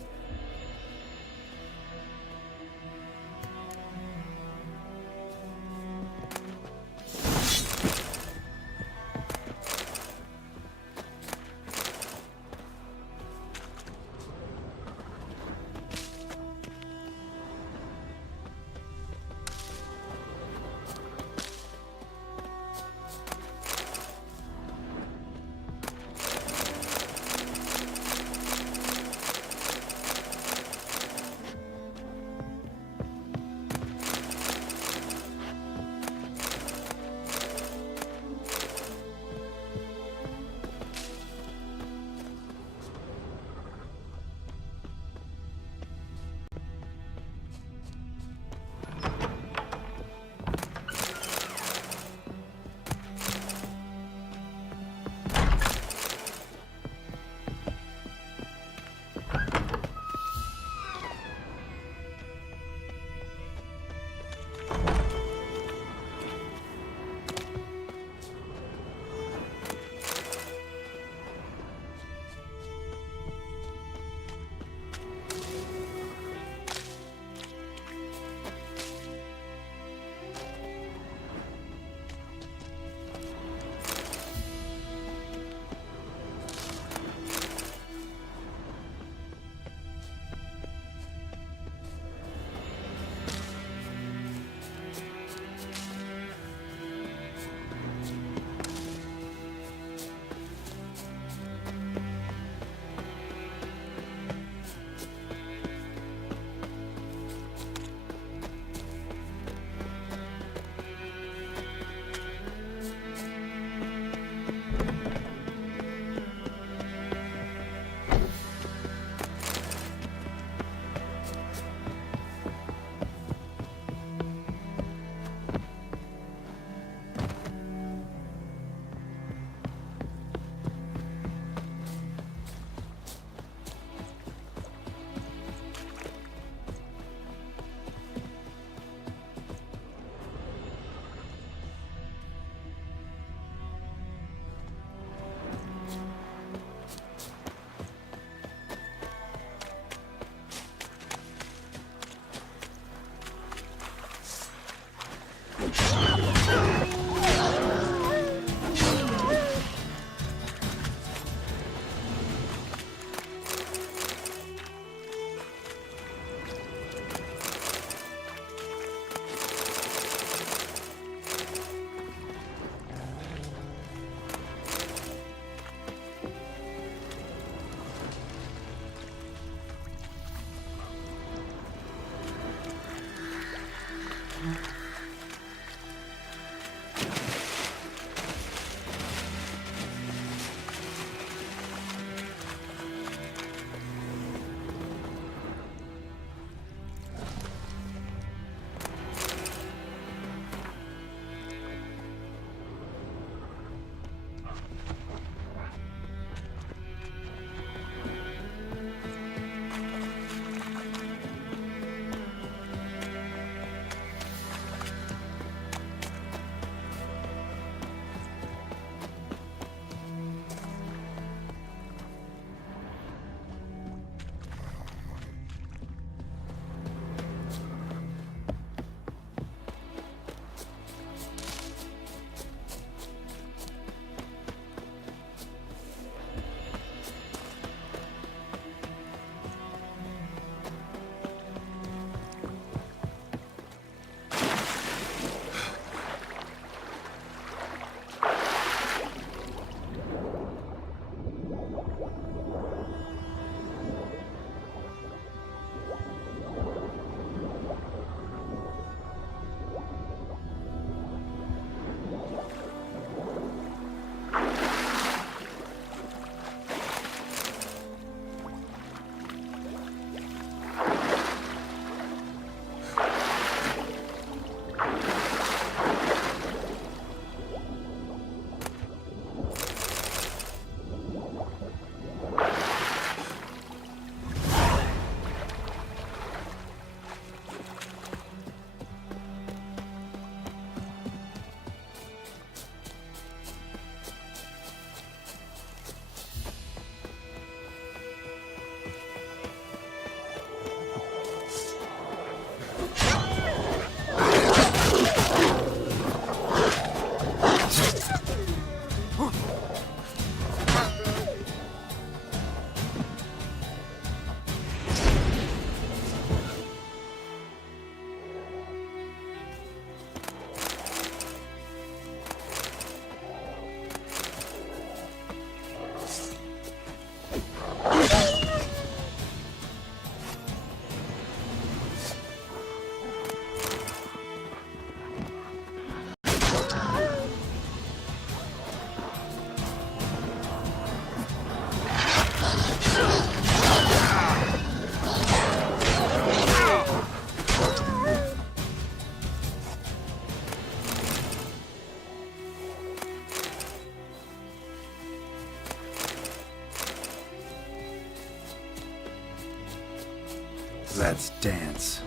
Let's dance.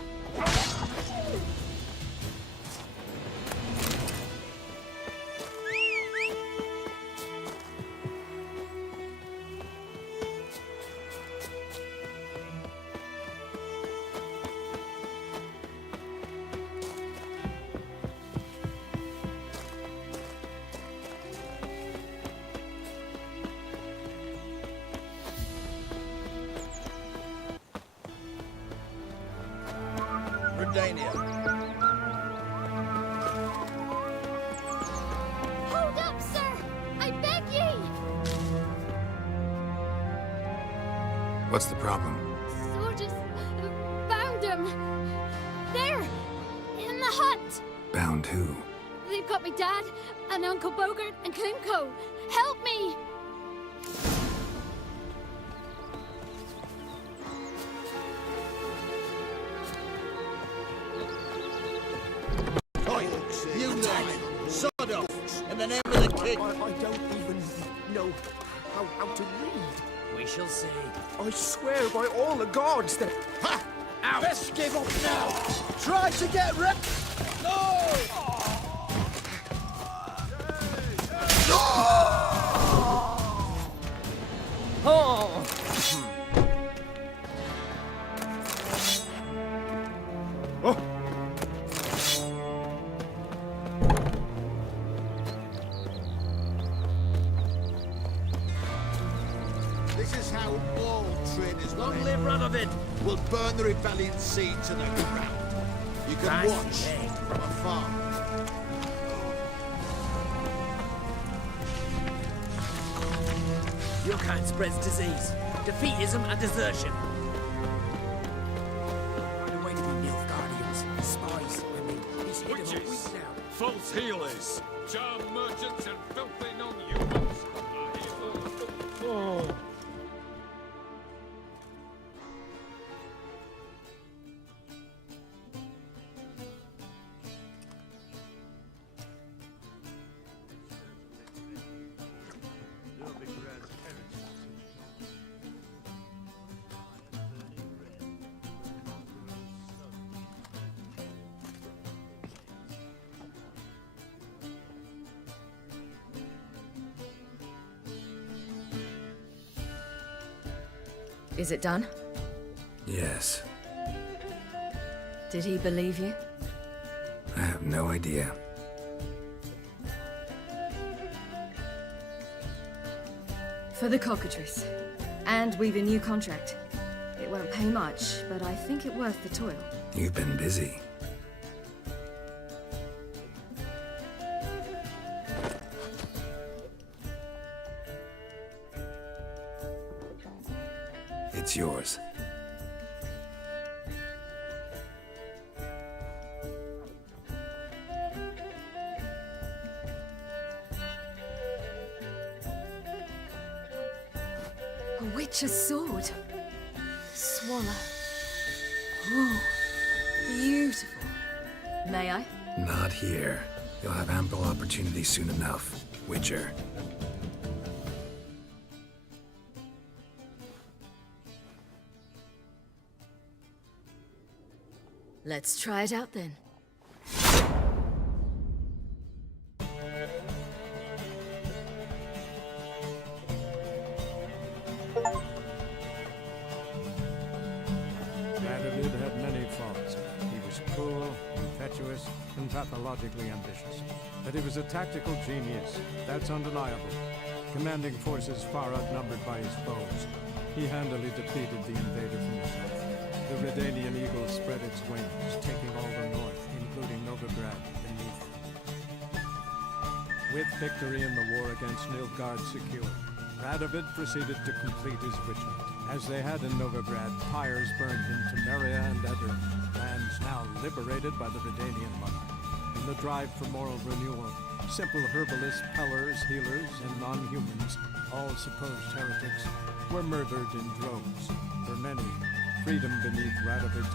Redania. Hold up, sir! I beg ye! What's the problem? Soldiers bound him. There! In the hut! Bound who? They've got me dad and Uncle Bogart and Klimko. Help me! Oi, you lot! Sod off! In the name of the king! I don't even know how to read. We shall see. I swear by all the gods that... Ha! Out! Best give up now! Try to get rid... No! Oh! This is how all traitors long live Radovid will burn the rebellion seed to the ground. You can Nice watch thing. from afar. Your kind spreads disease, defeatism and desertion. Find a way to be Nilfgaardians, spies, women. He's hit him a week now. False healers, charm merchants, and filthy non-humans. Oh. Is it done? Yes. Did he believe you? I have no idea. For the cockatrice. And we've a new contract. It won't pay much, but I think it worth the toil. You've been busy. It's yours. A witch's sword. Swallow. Ooh, beautiful. May I? Not here. You'll have ample opportunity soon enough, Witcher. Let's try it out then. Radovid had many faults. He was cruel, impetuous, and pathologically ambitious. But he was a tactical genius, that's undeniable. Commanding forces far outnumbered by his foes, he handily defeated the invader from the south. The Redanian eagle spread its wings, taking all the north, including Novigrad beneath. With victory in the war against Nilfgaard secured, Radovid proceeded to complete his witchhunt. As they had in Novigrad, pyres burned in Temeria and Edirne, lands now liberated by the Redanian monarch. In the drive for moral renewal, simple herbalists, pellers, healers, and non-humans, all supposed heretics, were murdered in droves. For many, freedom beneath Radovid's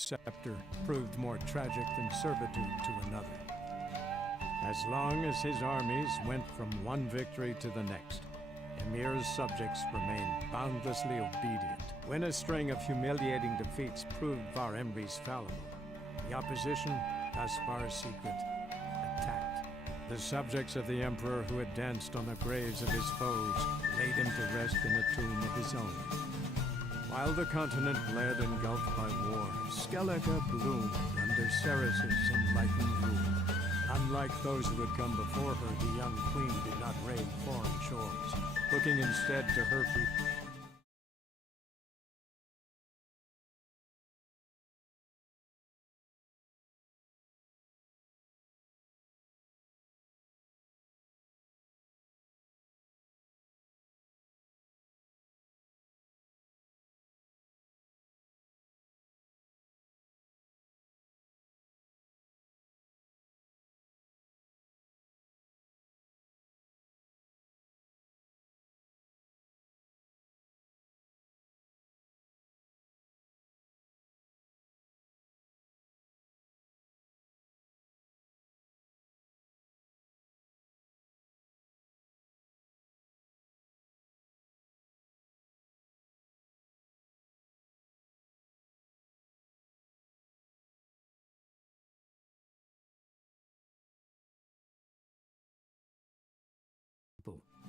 scepter proved more tragic than servitude to another. As long as his armies went from one victory to the next, Emir's subjects remained boundlessly obedient. When a string of humiliating defeats proved Var Emre's fallible, the opposition, thus far secret, attacked. The subjects of the Emperor who had danced on the graves of his foes laid him to rest in a tomb of his own. While the continent bled engulfed by war, Skellige bloomed under Ceres's enlightened rule. Unlike those who had come before her, the young queen did not raid foreign shores, looking instead to her people.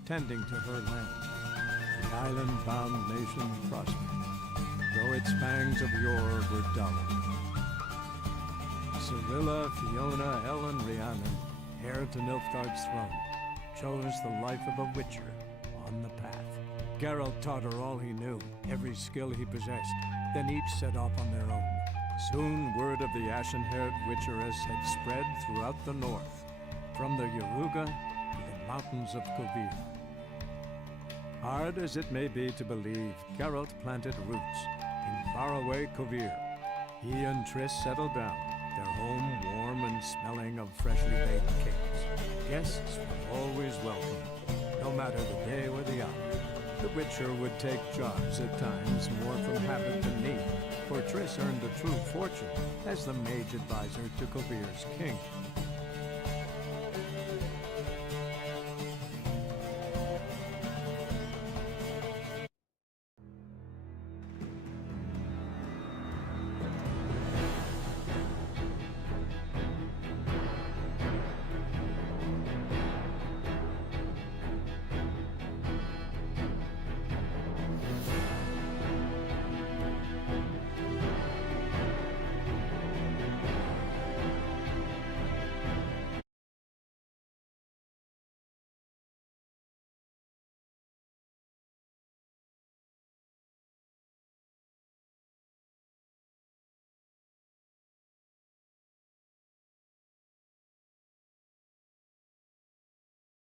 Tending to her land. The island-bound nation prospered, though its fangs of yore were dulled. Cirilla, Fiona, Ellen, Rhiannon, heir to Nilfgaard's throne, chose the life of a witcher on the path. Geralt taught her all he knew, every skill he possessed, then each set off on their own. Soon word of the ashen-haired witcheress had spread throughout the north, from the Yaruga to the mountains of Kovir. Hard as it may be to believe, Geralt planted roots in faraway Kovir. He and Triss settled down, their home warm and smelling of freshly baked cakes. Guests were always welcome, no matter the day or the hour. The Witcher would take jobs at times more from habit than need, for Triss earned a true fortune as the mage advisor to Kovir's king.